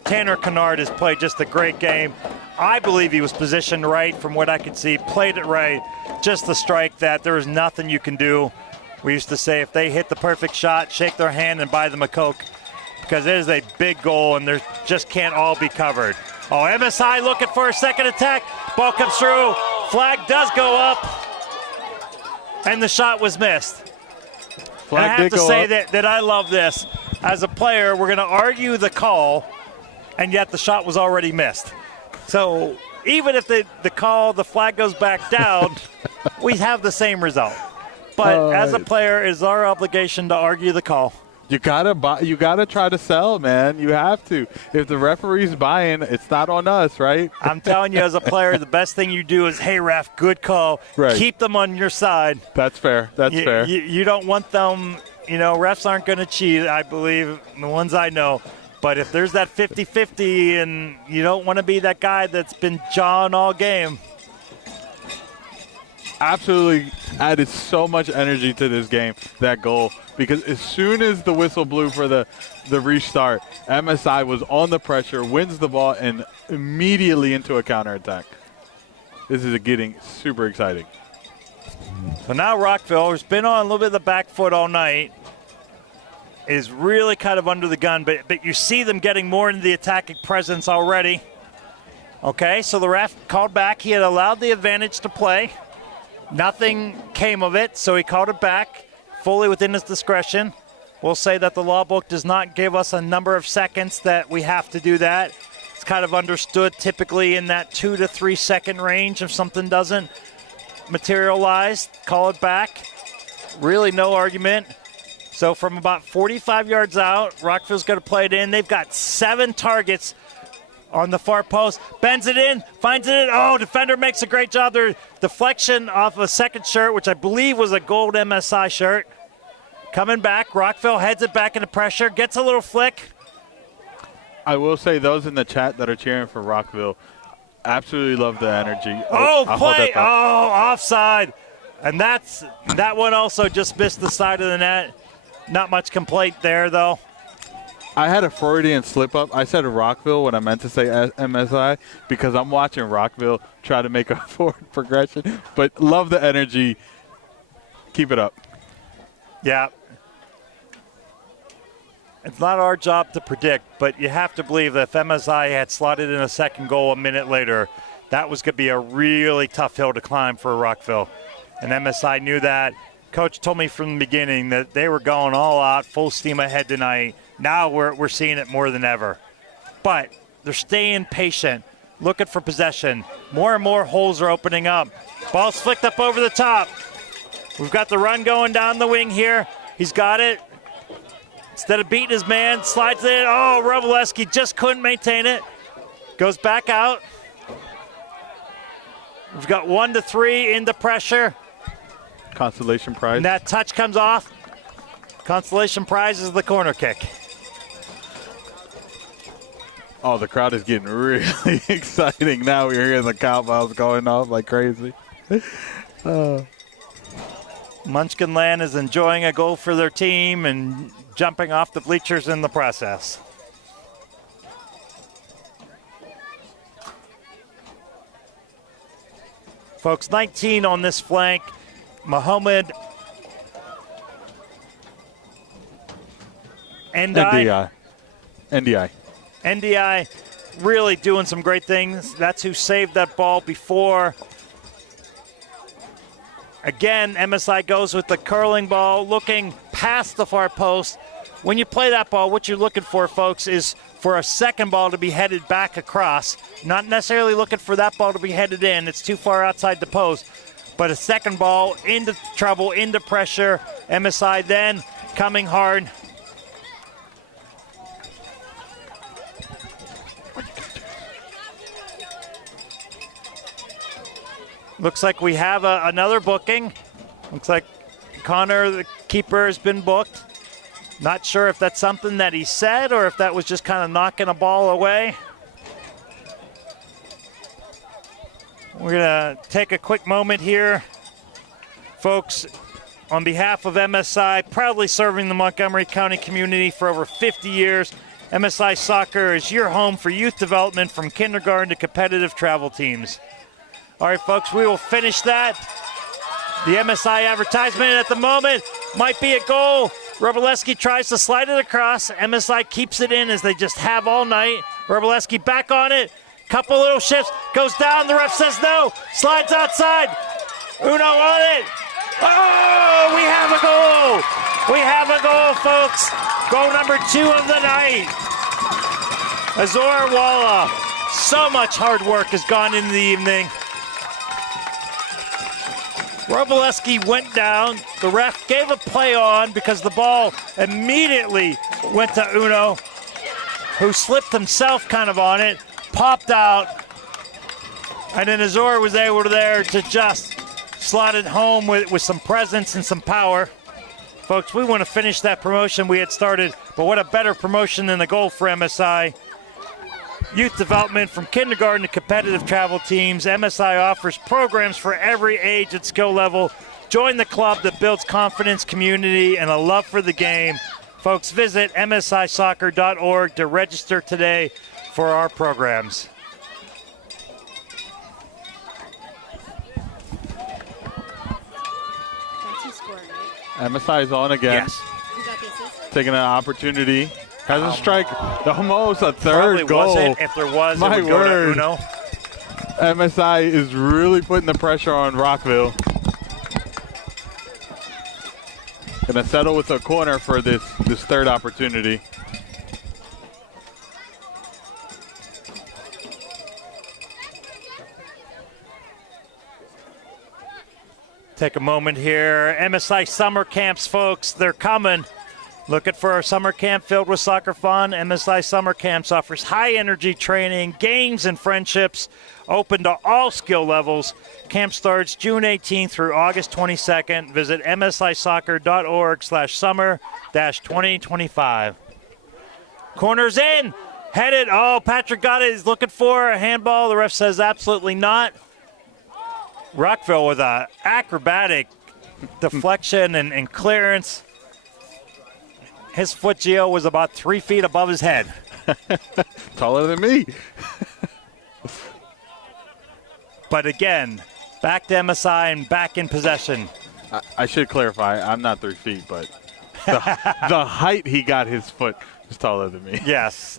Tanner Kennard has played just a great game. I believe he was positioned right from what I could see, played it right. Just the strike that there is nothing you can do. We used to say if they hit the perfect shot, shake their hand and buy them a Coke, because it is a big goal and there just can't all be covered. Oh, MSI looking for a second attack. Ball comes through. Flag does go up. And the shot was missed. And I have to say that I love this. As a player, we're going to argue the call, and yet the shot was already missed. So even if the flag goes back down, we have the same result. But as a player, it is our obligation to argue the call. You gotta try to sell, man. You have to. If the referee's buying, it's not on us, right? I'm telling you, as a player, the best thing you do is, hey, ref, good call. Right. Keep them on your side. That's fair. That's fair. You don't want them, refs aren't going to cheat, I believe, the ones I know. But if there's that 50-50 and you don't want to be that guy that's been jawing all game. Absolutely added so much energy to this game, that goal, because as soon as the whistle blew for the restart, MSI was on the pressure, wins the ball, and immediately into a counterattack. This is getting super exciting. So now Rockville, who's been on a little bit of the back foot all night, is really kind of under the gun, but you see them getting more into the attacking presence already. Okay, so the ref called back. He had allowed the advantage to play. Nothing came of it, so he called it back, fully within his discretion. We'll say that the law book does not give us a number of seconds that we have to do that. It's kind of understood typically in that 2 to 3 second range. If something doesn't materialize, call it back. Really no argument. So from about 45 yards out, Rockville's going to play it in. They've got 7 targets on the far post, bends it in, finds it in. Oh, defender makes a great job there. Deflection off a second shirt, which I believe was a gold MSI shirt. Coming back, Rockville heads it back into pressure, gets a little flick. I will say those in the chat that are cheering for Rockville absolutely love the energy. Play. Offside. And that one also just missed the side of the net. Not much complaint there, though. I had a Freudian slip-up. I said Rockville when I meant to say MSI because I'm watching Rockville try to make a forward progression. But love the energy. Keep it up. Yeah. It's not our job to predict, but you have to believe that if MSI had slotted in a second goal a minute later, that was going to be a really tough hill to climb for Rockville. And MSI knew that. Coach told me from the beginning that they were going all out, full steam ahead tonight. Now we're seeing it more than ever. But they're staying patient, looking for possession. More and more holes are opening up. Ball's flicked up over the top. We've got the run going down the wing here. He's got it. Instead of beating his man, slides it in. Oh, Rovileski just couldn't maintain it. Goes back out. We've got 1 to 3 into pressure. Consolation prize. And that touch comes off. Consolation prize is the corner kick. Oh, the crowd is getting really exciting now. We're hearing the cowbells going off like crazy. Munchkinland is enjoying a goal for their team and jumping off the bleachers in the process. Folks, 19 on this flank. Mohammed NDI. NDI really doing some great things. That's who saved that ball before. Again, MSI goes with the curling ball, looking past the far post. When you play that ball, what you're looking for, folks, is for a second ball to be headed back across. Not necessarily looking for that ball to be headed in. It's too far outside the post. But a second ball into trouble, into pressure. MSI then coming hard. Looks like we have another booking. Looks like Connor, the keeper, has been booked. Not sure if that's something that he said or if that was just kind of knocking a ball away. We're going to take a quick moment here. Folks, on behalf of MSI, proudly serving the Montgomery County community for over 50 years, MSI Soccer is your home for youth development from kindergarten to competitive travel teams. All right, folks, we will finish that. The MSI advertisement at the moment might be a goal. Robleski tries to slide it across. MSI keeps it in as they just have all night. Robleski back on it. Couple little shifts. Goes down. The ref says no. Slides outside. Uno on it. Oh, we have a goal. We have a goal, folks. Goal number 2 of the night. Azor Walla. So much hard work has gone into the evening. Robleski went down. The ref gave a play on because the ball immediately went to Uno, who slipped himself kind of on it, popped out, and then Azor was able to just slot it home with some presence and some power. Folks, we want to finish that promotion we had started, but what a better promotion than the goal for MSI. Youth development from kindergarten to competitive travel teams. MSI offers programs for every age and skill level. Join the club that builds confidence, community, and a love for the game. Folks, visit msisoccer.org to register today for our programs. MSI is on again. Yes. Taking an opportunity. Has a strike. Almost a third goal. Wasn't. If there was, My it would go to word. Uno. MSI is really putting the pressure on Rockville. Gonna settle with a corner for this third opportunity. Take a moment here. MSI summer camps, folks, they're coming. Looking for a summer camp filled with soccer fun? MSI Summer Camps offers high-energy training, games, and friendships, open to all skill levels. Camp starts June 18th through August 22nd. Visit msisoccer.org/summer-2025. Corners in, headed. Oh, Patrick got it. He's looking for a handball. The ref says absolutely not. Rockville with an acrobatic deflection and clearance. His foot, Gio, was about 3 feet above his head. Taller than me. But again, back to MSI and back in possession. I should clarify, I'm not 3 feet, but the height he got his foot is taller than me. Yes.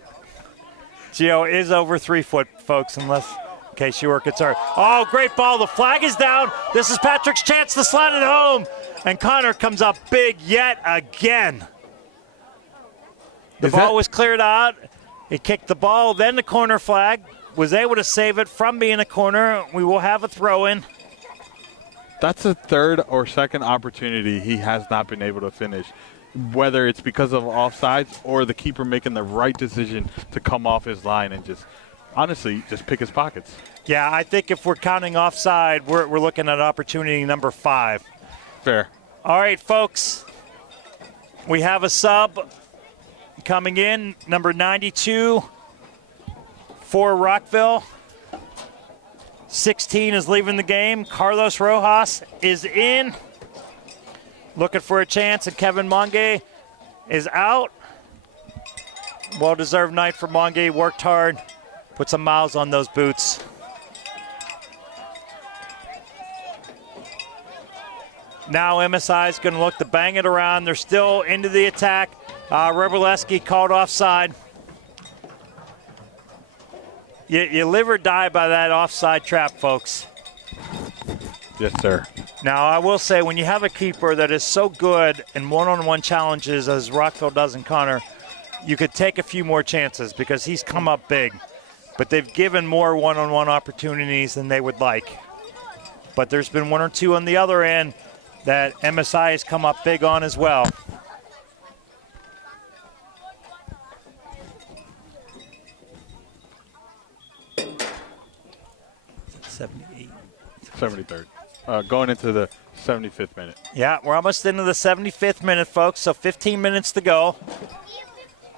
Gio is over 3 foot, folks, in case you were concerned. Oh, great ball. The flag is down. This is Patrick's chance to slide it home. And Connor comes up big yet again. The ball was cleared out. He kicked the ball, then the corner flag. Was able to save it from being a corner. We will have a throw-in. That's a third or second opportunity he has not been able to finish, whether it's because of offsides or the keeper making the right decision to come off his line and just, honestly, just pick his pockets. Yeah, I think if we're counting offside, we're looking at opportunity number 5. Fair. All right, folks. We have a sub coming in, number 92 for Rockville. 16 is leaving the game. Carlos Rojas is in, looking for a chance, and Kevin Monge is out. Well-deserved night for Monge. Worked hard, put some miles on those boots. Now MSI is going to look to bang it around. They're still into the attack. Rebeleski called offside. You live or die by that offside trap, folks. Yes, sir. Now, I will say, when you have a keeper that is so good in one-on-one challenges as Rockville does in Connor, you could take a few more chances because he's come up big. But they've given more one-on-one opportunities than they would like. But there's been one or two on the other end that MSI has come up big on as well. 73rd. Going into the 75th minute. Yeah, we're almost into the 75th minute, folks, so 15 minutes to go.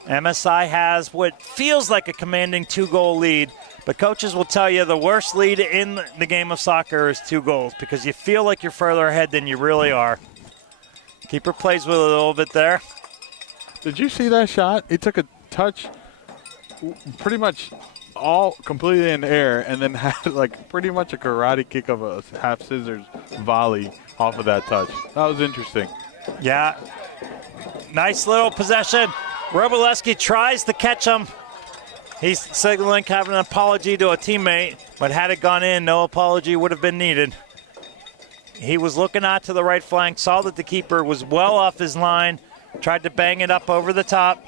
MSI has what feels like a commanding 2-goal lead, but coaches will tell you the worst lead in the game of soccer is 2 goals because you feel like you're further ahead than you really are. Keeper plays with it a little bit there. Did you see that shot? He took a touch pretty much all completely in the air and then had like pretty much a karate kick of a half scissors volley off of that touch. That was interesting. Yeah. Nice little possession. Rebeleski tries to catch him. He's signaling having an apology to a teammate, but had it gone in, no apology would have been needed. He was looking out to the right flank, saw that the keeper was well off his line, tried to bang it up over the top.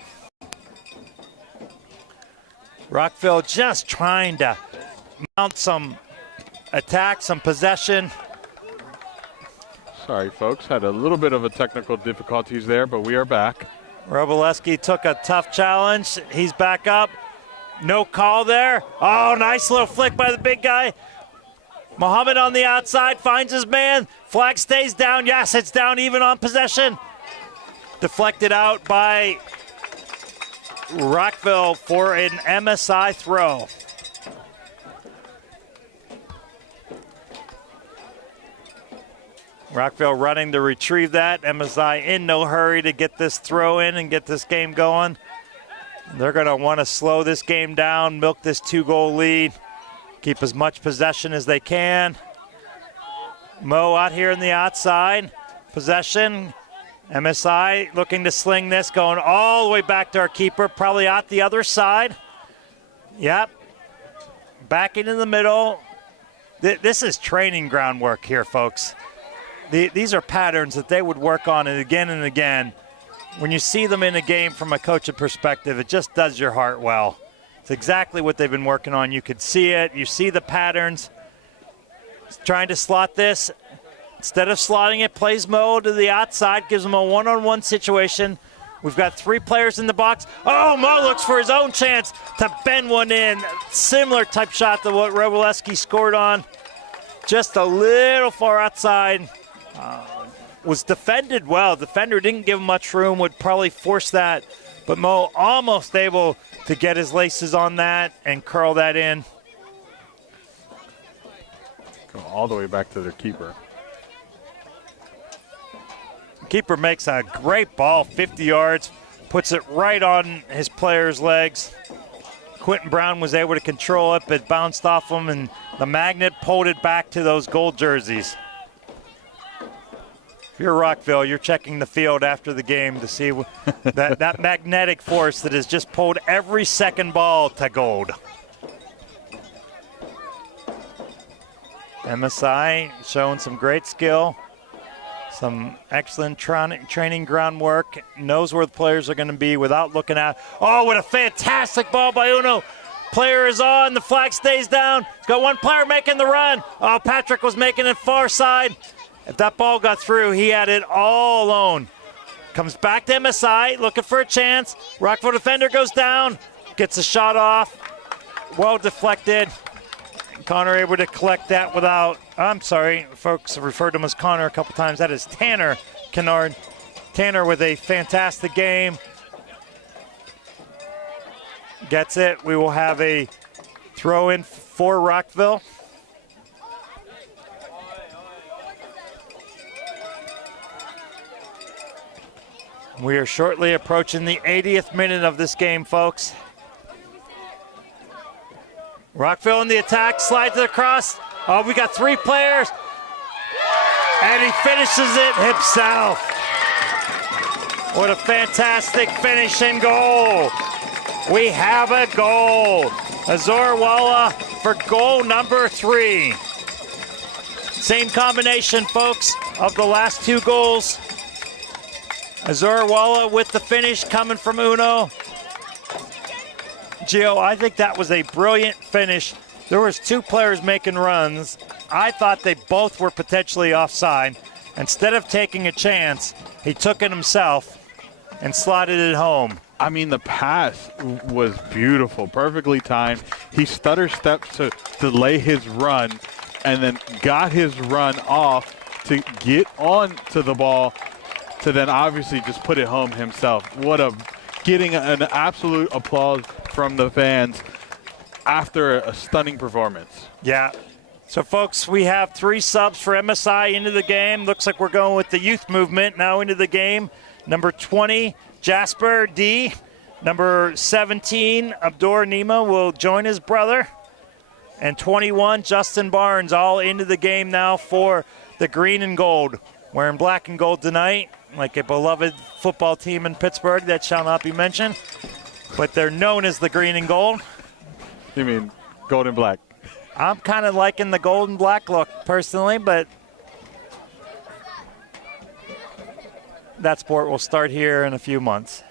Rockville just trying to mount some attack, some possession. Sorry, folks. Had a little bit of a technical difficulties there, but we are back. Rebeleski took a tough challenge. He's back up. No call there. Oh, nice little flick by the big guy. Mohammed on the outside finds his man. Flag stays down. Yes, it's down even on possession. Deflected out by Rockville for an MSI throw. Rockville running to retrieve that. MSI in no hurry to get this throw in and get this game going. They're going to want to slow this game down, milk this 2-goal lead, keep as much possession as they can. Mo out here on the outside. Possession. MSI looking to sling this, going all the way back to our keeper, probably out the other side. Yep. Back into the middle. This is training groundwork here, folks. These are patterns that they would work on and again. When you see them in a game from a coaching perspective, it just does your heart well. It's exactly what they've been working on. You could see it. You see the patterns. Trying to slot this. Instead of slotting it, plays Mo to the outside, gives him a one-on-one situation. We've got 3 players in the box. Oh, Mo looks for his own chance to bend one in. Similar type shot to what Rebeleski scored on. Just a little far outside. Was defended well. Defender didn't give him much room, would probably force that. But Mo almost able to get his laces on that and curl that in. Go all the way back to their keeper. Keeper makes a great ball, 50 yards, puts it right on his player's legs. Quentin Brown was able to control it, but bounced off him, and the magnet pulled it back to those gold jerseys. If you're Rockville, you're checking the field after the game to see that magnetic force that has just pulled every second ball to gold. MSI showing some great skill. Some excellent training groundwork. Knows where the players are going to be without looking at. Oh, what a fantastic ball by Uno. Player is on. The flag stays down. He's got one player making the run. Oh, Patrick was making it far side. If that ball got through, he had it all alone. Comes back to MSI, looking for a chance. Rockville defender goes down. Gets a shot off. Well deflected. Connor able to collect that without, I'm sorry, folks have referred to him as Connor a couple times. That is Tanner Kennard. Tanner with a fantastic game. Gets it. We will have a throw in for Rockville. We are shortly approaching the 80th minute of this game, folks. Rockville in the attack, slides it across. Oh, we got 3 players. And he finishes it himself. What a fantastic finish and goal. We have a goal. Azorwala for goal number 3. Same combination, folks, of the last 2 goals. Azorwala with the finish coming from Uno. Gio, I think that was a brilliant finish. There was 2 players making runs. I thought they both were potentially offside. Instead of taking a chance, he took it himself and slotted it home. I mean, the pass was beautiful, perfectly timed. He stutter stepped to delay his run and then got his run off to get on to the ball to then obviously just put it home himself. Getting an absolute applause from the fans after a stunning performance. Yeah. So, folks, we have 3 subs for MSI into the game. Looks like we're going with the youth movement now into the game. Number 20, Jasper D. Number 17, Abdur Nima will join his brother. And 21, Justin Barnes, all into the game now for the green and gold. Wearing black and gold tonight, like a beloved football team in Pittsburgh that shall not be mentioned. But they're known as the green and gold. You mean gold and black? I'm kind of liking the gold and black look personally, but that sport will start here in a few months.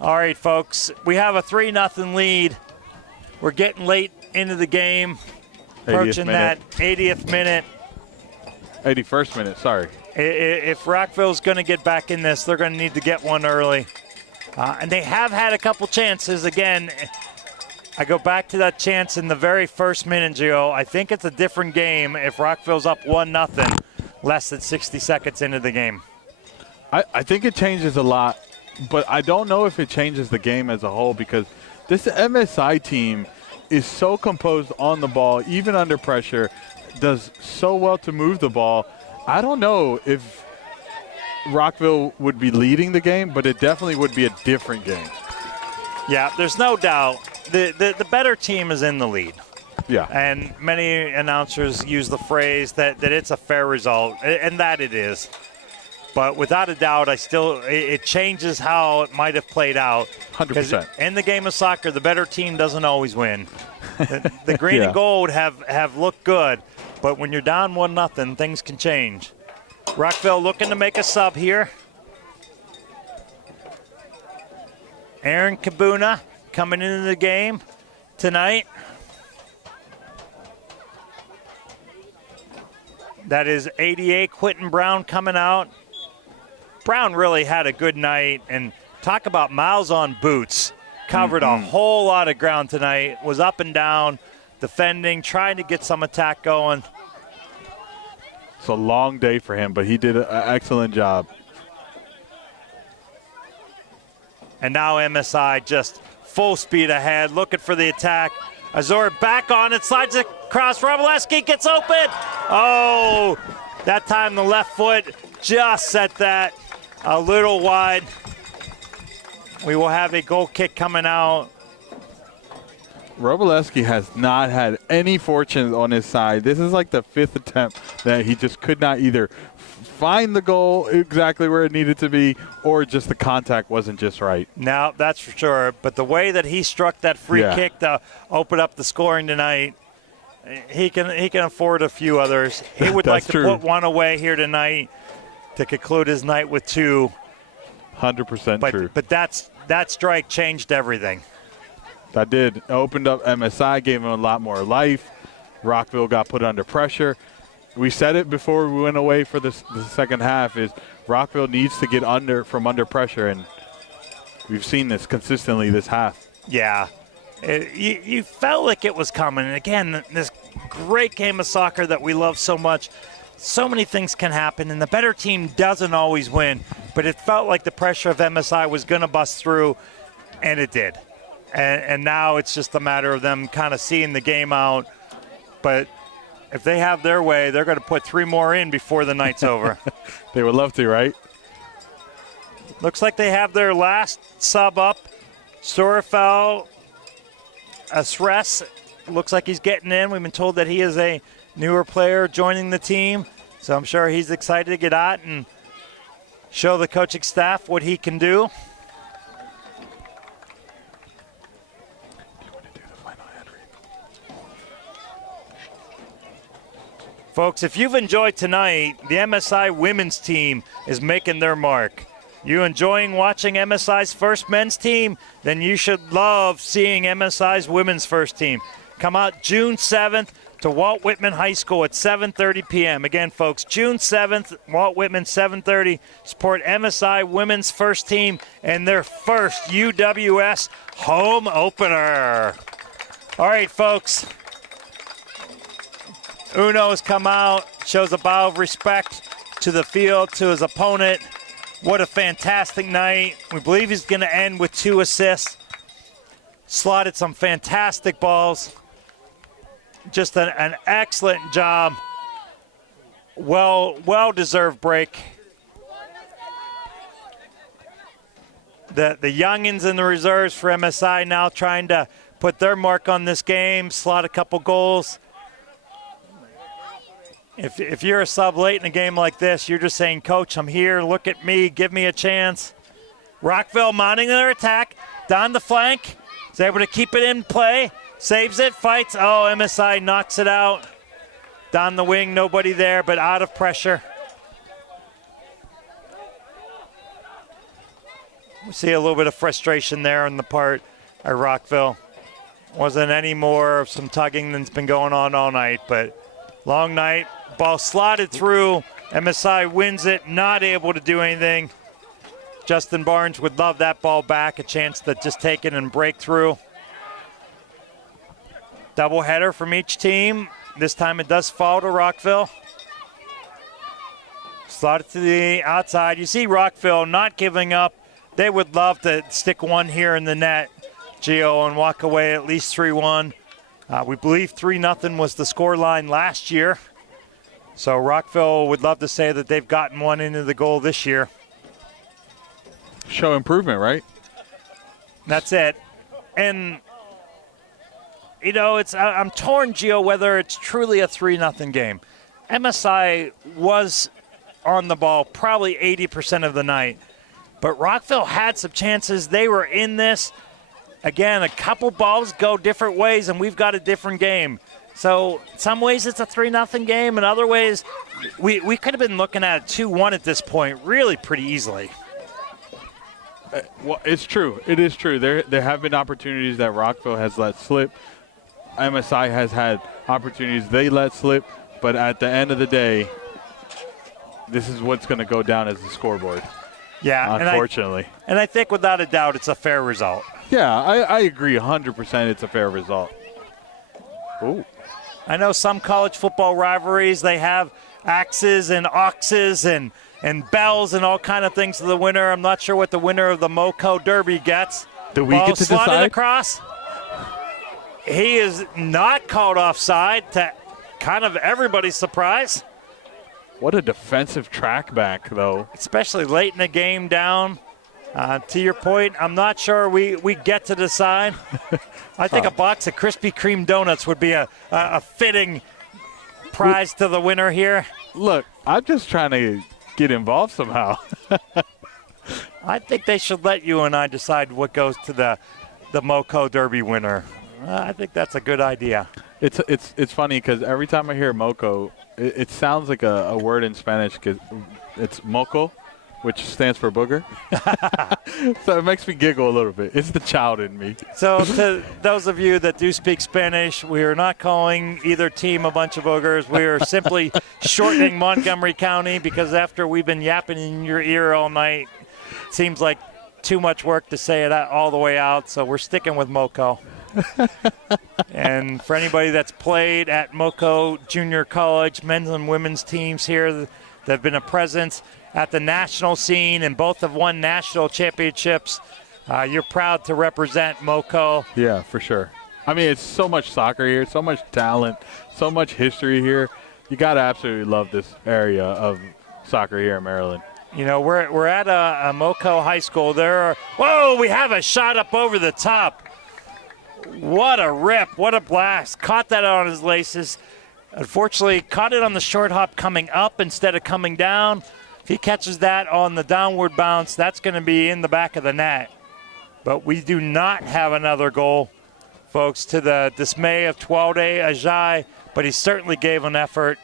All right, folks, we have a 3-0 lead. We're getting late into the game, approaching that 80th minute. 81st minute, sorry. If Rockville's going to get back in this, they're going to need to get one early. And they have had a couple chances. Again, I go back to that chance in the very first minute, Gio. I think it's a different game if Rockville's up 1-0 less than 60 seconds into the game. I think it changes a lot, but I don't know if it changes the game as a whole because this MSI team is so composed on the ball, even under pressure, does so well to move the ball. I don't know if Rockville would be leading the game, but it definitely would be a different game. Yeah, there's no doubt. The better team is in the lead. Yeah. And many announcers use the phrase that it's a fair result, and that it is. But without a doubt, it changes how it might have played out. 100%. In the game of soccer, the better team doesn't always win. The green and gold have looked good, but when you're down 1-0, things can change. Rockville looking to make a sub here. Aaron Kabuna coming into the game tonight. That is 88, Quentin Brown coming out. Brown really had a good night, and talk about miles on boots. Covered a whole lot of ground tonight, was up and down, defending, trying to get some attack going. It's a long day for him, but he did an excellent job. And now MSI just full speed ahead, looking for the attack. Azor back on it, slides across. Roboleski gets open. Oh, that time the left foot just set that a little wide. We will have a goal kick coming out. Roboleski has not had any fortune on his side. This is like the 5th attempt that he just could not either find the goal exactly where it needed to be or just the contact wasn't just right. No, that's for sure. But the way that he struck that free kick to open up the scoring tonight, he can afford a few others. He would like to put one away here tonight to conclude his night with 2. 100% true. But that strike changed everything. That did. It opened up MSI, gave him a lot more life. Rockville got put under pressure. We said it before we went away for the second half is Rockville needs to get from under pressure, and we've seen this consistently this half. Yeah. You felt like it was coming. And again, this great game of soccer that we love so much. So many things can happen, and the better team doesn't always win. But it felt like the pressure of MSI was going to bust through, and it did. And now it's just a matter of them kind of seeing the game out. But if they have their way, they're going to put 3 more in before the night's over. They would love to, right? Looks like they have their last sub up. Sorafel Asres looks like he's getting in. We've been told that he is a newer player joining the team, so I'm sure he's excited to get out and show the coaching staff what he can do. Folks, if you've enjoyed tonight, the MSI women's team is making their mark. You enjoying watching MSI's first men's team? Then you should love seeing MSI's women's first team. Come out June 7th to Walt Whitman High School at 7:30 p.m. Again, folks, June 7th, Walt Whitman, 7:30. Support MSI women's first team and their first UWS home opener. All right, folks. Uno's come out, shows a bow of respect to the field, to his opponent. What a fantastic night. We believe he's going to end with 2 assists. Slotted some fantastic balls. Just an excellent job. Well-deserved break. The youngins and the reserves for MSI now trying to put their mark on this game, slot a couple goals. If you're a sub late in a game like this, you're just saying, Coach, I'm here, look at me, give me a chance. Rockville mounting their attack, down the flank, is able to keep it in play, saves it, fights. Oh, MSI knocks it out. Down the wing, nobody there, but out of pressure. We see a little bit of frustration there on the part of Rockville. Wasn't any more of some tugging than's been going on all night, but long night. Ball slotted through. MSI wins it, not able to do anything. Justin Barnes would love that ball back, a chance to just take it and break through. Doubleheader from each team. This time it does fall to Rockville. Slotted to the outside. You see Rockville not giving up. They would love to stick one here in the net, Gio, and walk away at least 3-1. We believe 3-0 was the score line last year. So Rockville would love to say that they've gotten one into the goal this year. Show improvement, right? That's it. And, you know, I'm torn, Gio, whether it's truly a 3-0 game. MSI was on the ball probably 80% of the night. But Rockville had some chances. They were in this. Again, a couple balls go different ways, and we've got a different game. So some ways it's a 3-0 game. In other ways, we could have been looking at it 2-1 at this point really pretty easily. Well, it's true. It is true. There have been opportunities that Rockville has let slip. MSI has had opportunities they let slip. But at the end of the day, this is what's going to go down as the scoreboard. Yeah, unfortunately. And I think without a doubt it's a fair result. Yeah, I agree 100% it's a fair result. Ooh. I know some college football rivalries, they have axes and oxes and bells and all kind of things to the winner. I'm not sure what the winner of the Moco Derby gets. Do we get to slotted decide? Across. He is not called offside, to kind of everybody's surprise. What a defensive track back, though. Especially late in the game down. To your point, I'm not sure we get to decide. I think a box of Krispy Kreme donuts would be a fitting prize to the winner here. Look, I'm just trying to get involved somehow. I think they should let you and I decide what goes to the Moco Derby winner. I think that's a good idea. It's funny because every time I hear Moco, it sounds like a word in Spanish because it's moco, which stands for booger. So it makes me giggle a little bit. It's the child in me. So to those of you that do speak Spanish, we are not calling either team a bunch of boogers. We are simply shortening Montgomery County because after we've been yapping in your ear all night, it seems like too much work to say it all the way out. So we're sticking with Moco. And for anybody that's played at Moco Junior College, men's and women's teams here that have been a presence at the national scene and both have won national championships, you're proud to represent Moco. Yeah, for sure. I mean, it's so much soccer here, so much talent, so much history here. You got to absolutely love this area of soccer here in Maryland. You know, we're at a Moco high school. Whoa, we have a shot up over the top. What a rip, what a blast. Caught that on his laces. Unfortunately, caught it on the short hop coming up instead of coming down. If he catches that on the downward bounce, that's going to be in the back of the net. But we do not have another goal, folks, to the dismay of Twalde Ajay, but he certainly gave an effort.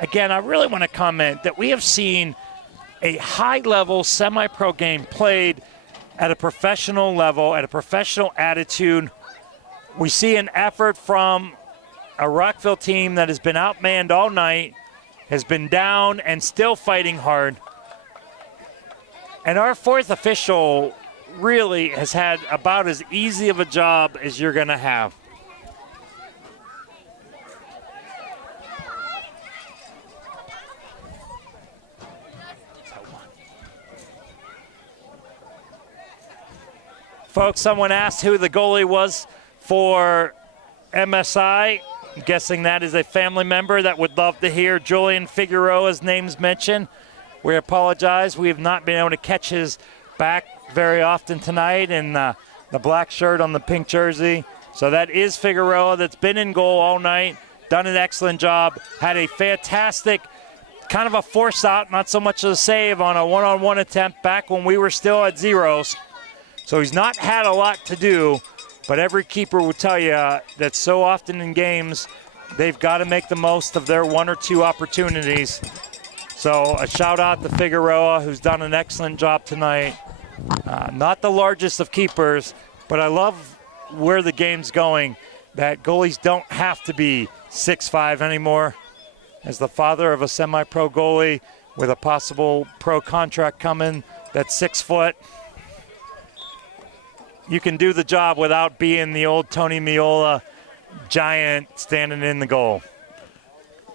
Again, I really want to comment that we have seen a high-level semi-pro game played at a professional level, at a professional attitude. We see an effort from a Rockville team that has been outmanned all night, has been down and still fighting hard. And our fourth official really has had about as easy of a job as you're going to have. Folks, someone asked who the goalie was for MSI. I'm guessing that is a family member that would love to hear Julian Figueroa's names mentioned. We apologize. We have not been able to catch his back very often tonight in the black shirt on the pink jersey. So that is Figueroa that's been in goal all night, done an excellent job, had a fantastic kind of a force out, not so much a save on a one-on-one attempt back when we were still at zeros. So he's not had a lot to do, but every keeper will tell you that so often in games, they've got to make the most of their one or two opportunities. So a shout out to Figueroa, who's done an excellent job tonight. Not the largest of keepers, but I love where the game's going, that goalies don't have to be 6'5" anymore. As the father of a semi-pro goalie with a possible pro contract coming that's 6 foot, you can do the job without being the old Tony Miola giant standing in the goal.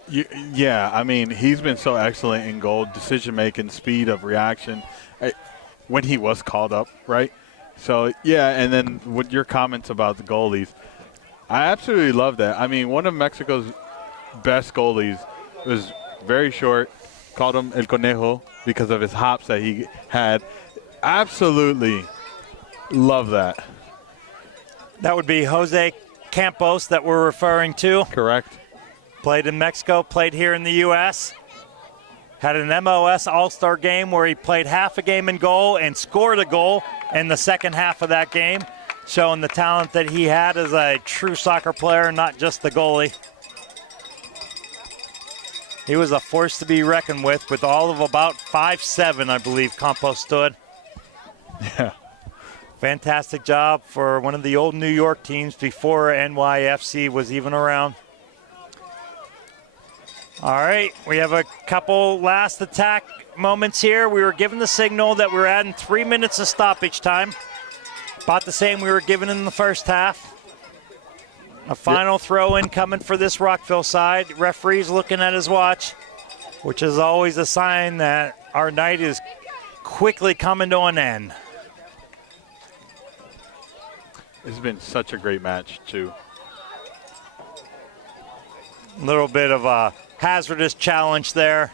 Yeah, I mean, he's been so excellent in goal, decision-making, speed of reaction when he was called up, right? So, yeah, and then with your comments about the goalies, I absolutely love that. I mean, one of Mexico's best goalies was very short, called him El Conejo because of his hops that he had. Absolutely love that. That would be Jose Campos that we're referring to. Correct. Played in Mexico, played here in the U.S. Had an MOS All-Star game where he played half a game in goal and scored a goal in the second half of that game, showing the talent that he had as a true soccer player, not just the goalie. He was a force to be reckoned with all of about 5'7", I believe Campos stood. Yeah. Fantastic job for one of the old New York teams before NYFC was even around. All right, we have a couple last attack moments here. We were given the signal that we're adding 3 minutes of stoppage time. About the same we were given in the first half. A final throw-in coming for this Rockville side. Referee's looking at his watch, which is always a sign that our night is quickly coming to an end. It's been such a great match, too. A little bit of a hazardous challenge there.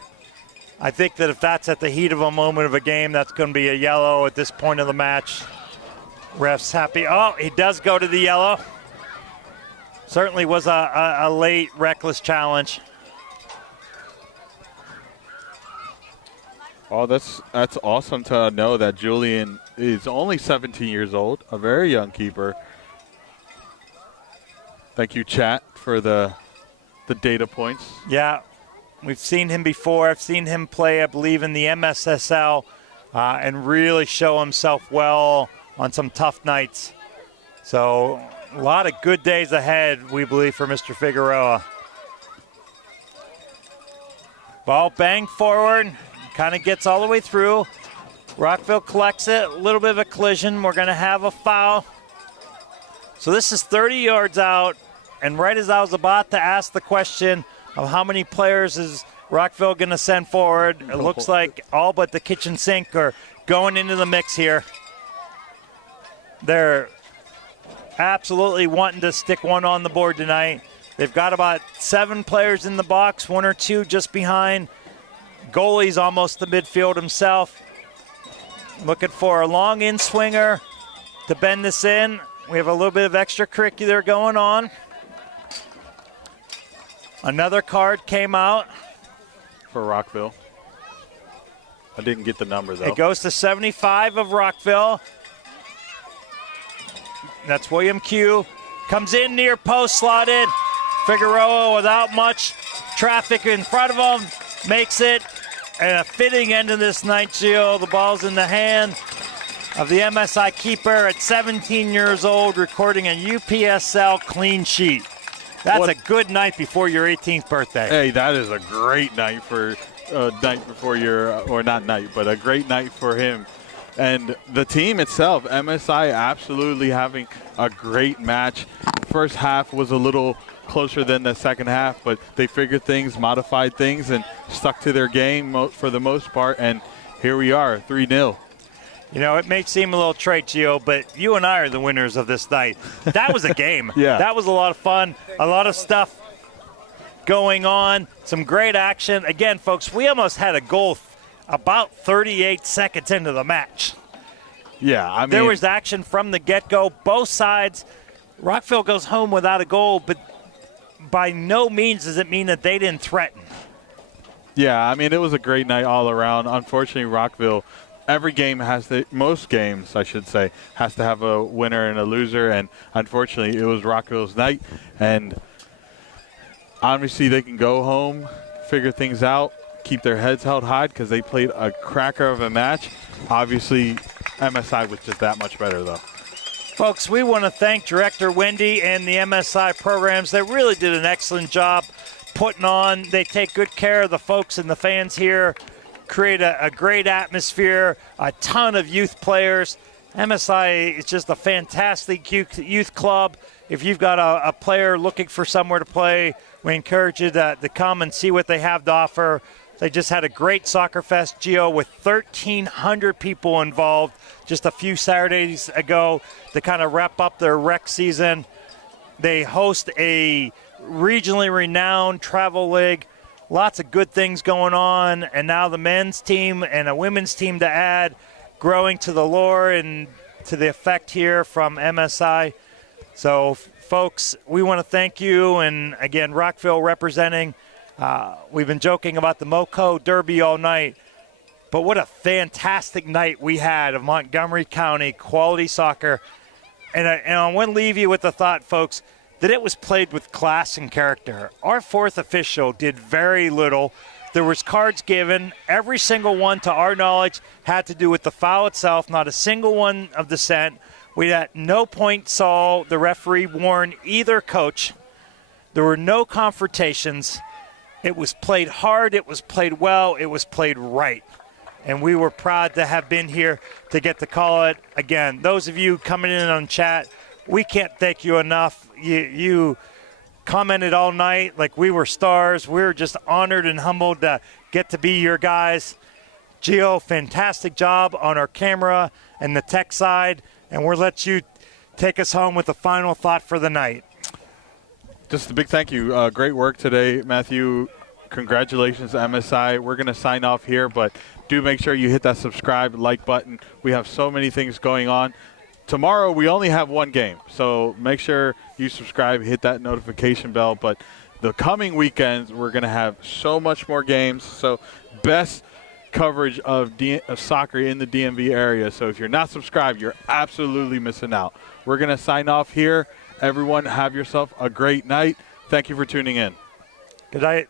I think that if that's at the heat of a moment of a game, that's going to be a yellow at this point of the match. Ref's happy. Oh, he does go to the yellow. Certainly was a late, reckless challenge. Oh, that's awesome to know that Julian is only 17 years old, a very young keeper. Thank you, chat, for the data points. Yeah, we've seen him before. I've seen him play, I believe, in the MSSL and really show himself well on some tough nights. So a lot of good days ahead, we believe, for Mr. Figueroa. Ball banged forward, kind of gets all the way through. Rockville collects it, a little bit of a collision. We're going to have a foul. So this is 30 yards out, and right as I was about to ask the question of how many players is Rockville going to send forward, it looks like all but the kitchen sink are going into the mix here. They're absolutely wanting to stick one on the board tonight. They've got about 7 players in the box, 1 or 2 just behind. Goalie's almost the midfield himself. Looking for a long in-swinger to bend this in. We have a little bit of extracurricular going on. Another card came out. for Rockville. I didn't get the number, though. It goes to 75 of Rockville. That's William Q. Comes in near post, slotted. Figueroa without much traffic in front of him. Makes it. And a fitting end to this night, Gio. The ball's in the hand of the MSI keeper at 17 years old, recording a UPSL clean sheet. That's a good night before your 18th birthday. Hey, that is a great night for night before your, or not night, but a great night for him. And the team itself, MSI, absolutely having a great match. First half was a little closer than the second half, but they figured things, modified things, and stuck to their game for the most part. And here we are, 3-0. You know, it may seem a little trite, Gio, but you and I are the winners of this night. That was a game. Yeah. That was a lot of fun, a lot of stuff going on, some great action. Again, folks, we almost had a goal about 38 seconds into the match. Yeah, I mean, there was action from the get-go, both sides. Rockville goes home without a goal, but by no means does it mean that they didn't threaten. Yeah, I mean, it was a great night all around. Unfortunately, Rockville, every game has to, most games, I should say, has to have a winner and a loser. And unfortunately, it was Rockville's night. And obviously, they can go home, figure things out, keep their heads held high because they played a cracker of a match. Obviously, MSI was just that much better, though. Folks, we want to thank Director Wendy and the MSI programs. They really did an excellent job putting on. They take good care of the folks and the fans here, create a great atmosphere, a ton of youth players. MSI is just a fantastic youth club. If you've got a player looking for somewhere to play, we encourage you to come and see what they have to offer. They just had a great soccer fest, Gio, with 1,300 people involved just a few Saturdays ago to kind of wrap up their rec season. They host a regionally renowned travel league. Lots of good things going on. And now the men's team and a women's team to add, growing to the lore and to the effect here from MSI. So, folks, we want to thank you. And, again, Rockville representing. We've been joking about the Moco Derby all night, but what a fantastic night we had of Montgomery County quality soccer. And I want to leave you with the thought, folks, that it was played with class and character. Our fourth official did very little. There was cards given. Every single one, to our knowledge, had to do with the foul itself, not a single one of dissent. We at no point saw the referee warn either coach. There were no confrontations. It was played hard, it was played well, it was played right. And we were proud to have been here to get to call it. Again, those of you coming in on chat, we can't thank you enough. You commented all night like we were stars. We were just honored and humbled to get to be your guys. Gio, fantastic job on our camera and the tech side. And we'll let you take us home with a final thought for the night. Just a big thank you. Great work today, Matthew. Congratulations, MSI. We're going to sign off here, but do make sure you hit that subscribe, like button. We have so many things going on. Tomorrow, we only have one game, so make sure you subscribe, hit that notification bell. But the coming weekends, we're going to have so much more games. So best coverage of soccer in the DMV area. So if you're not subscribed, you're absolutely missing out. We're going to sign off here. Everyone, have yourself a great night. Thank you for tuning in. Good night.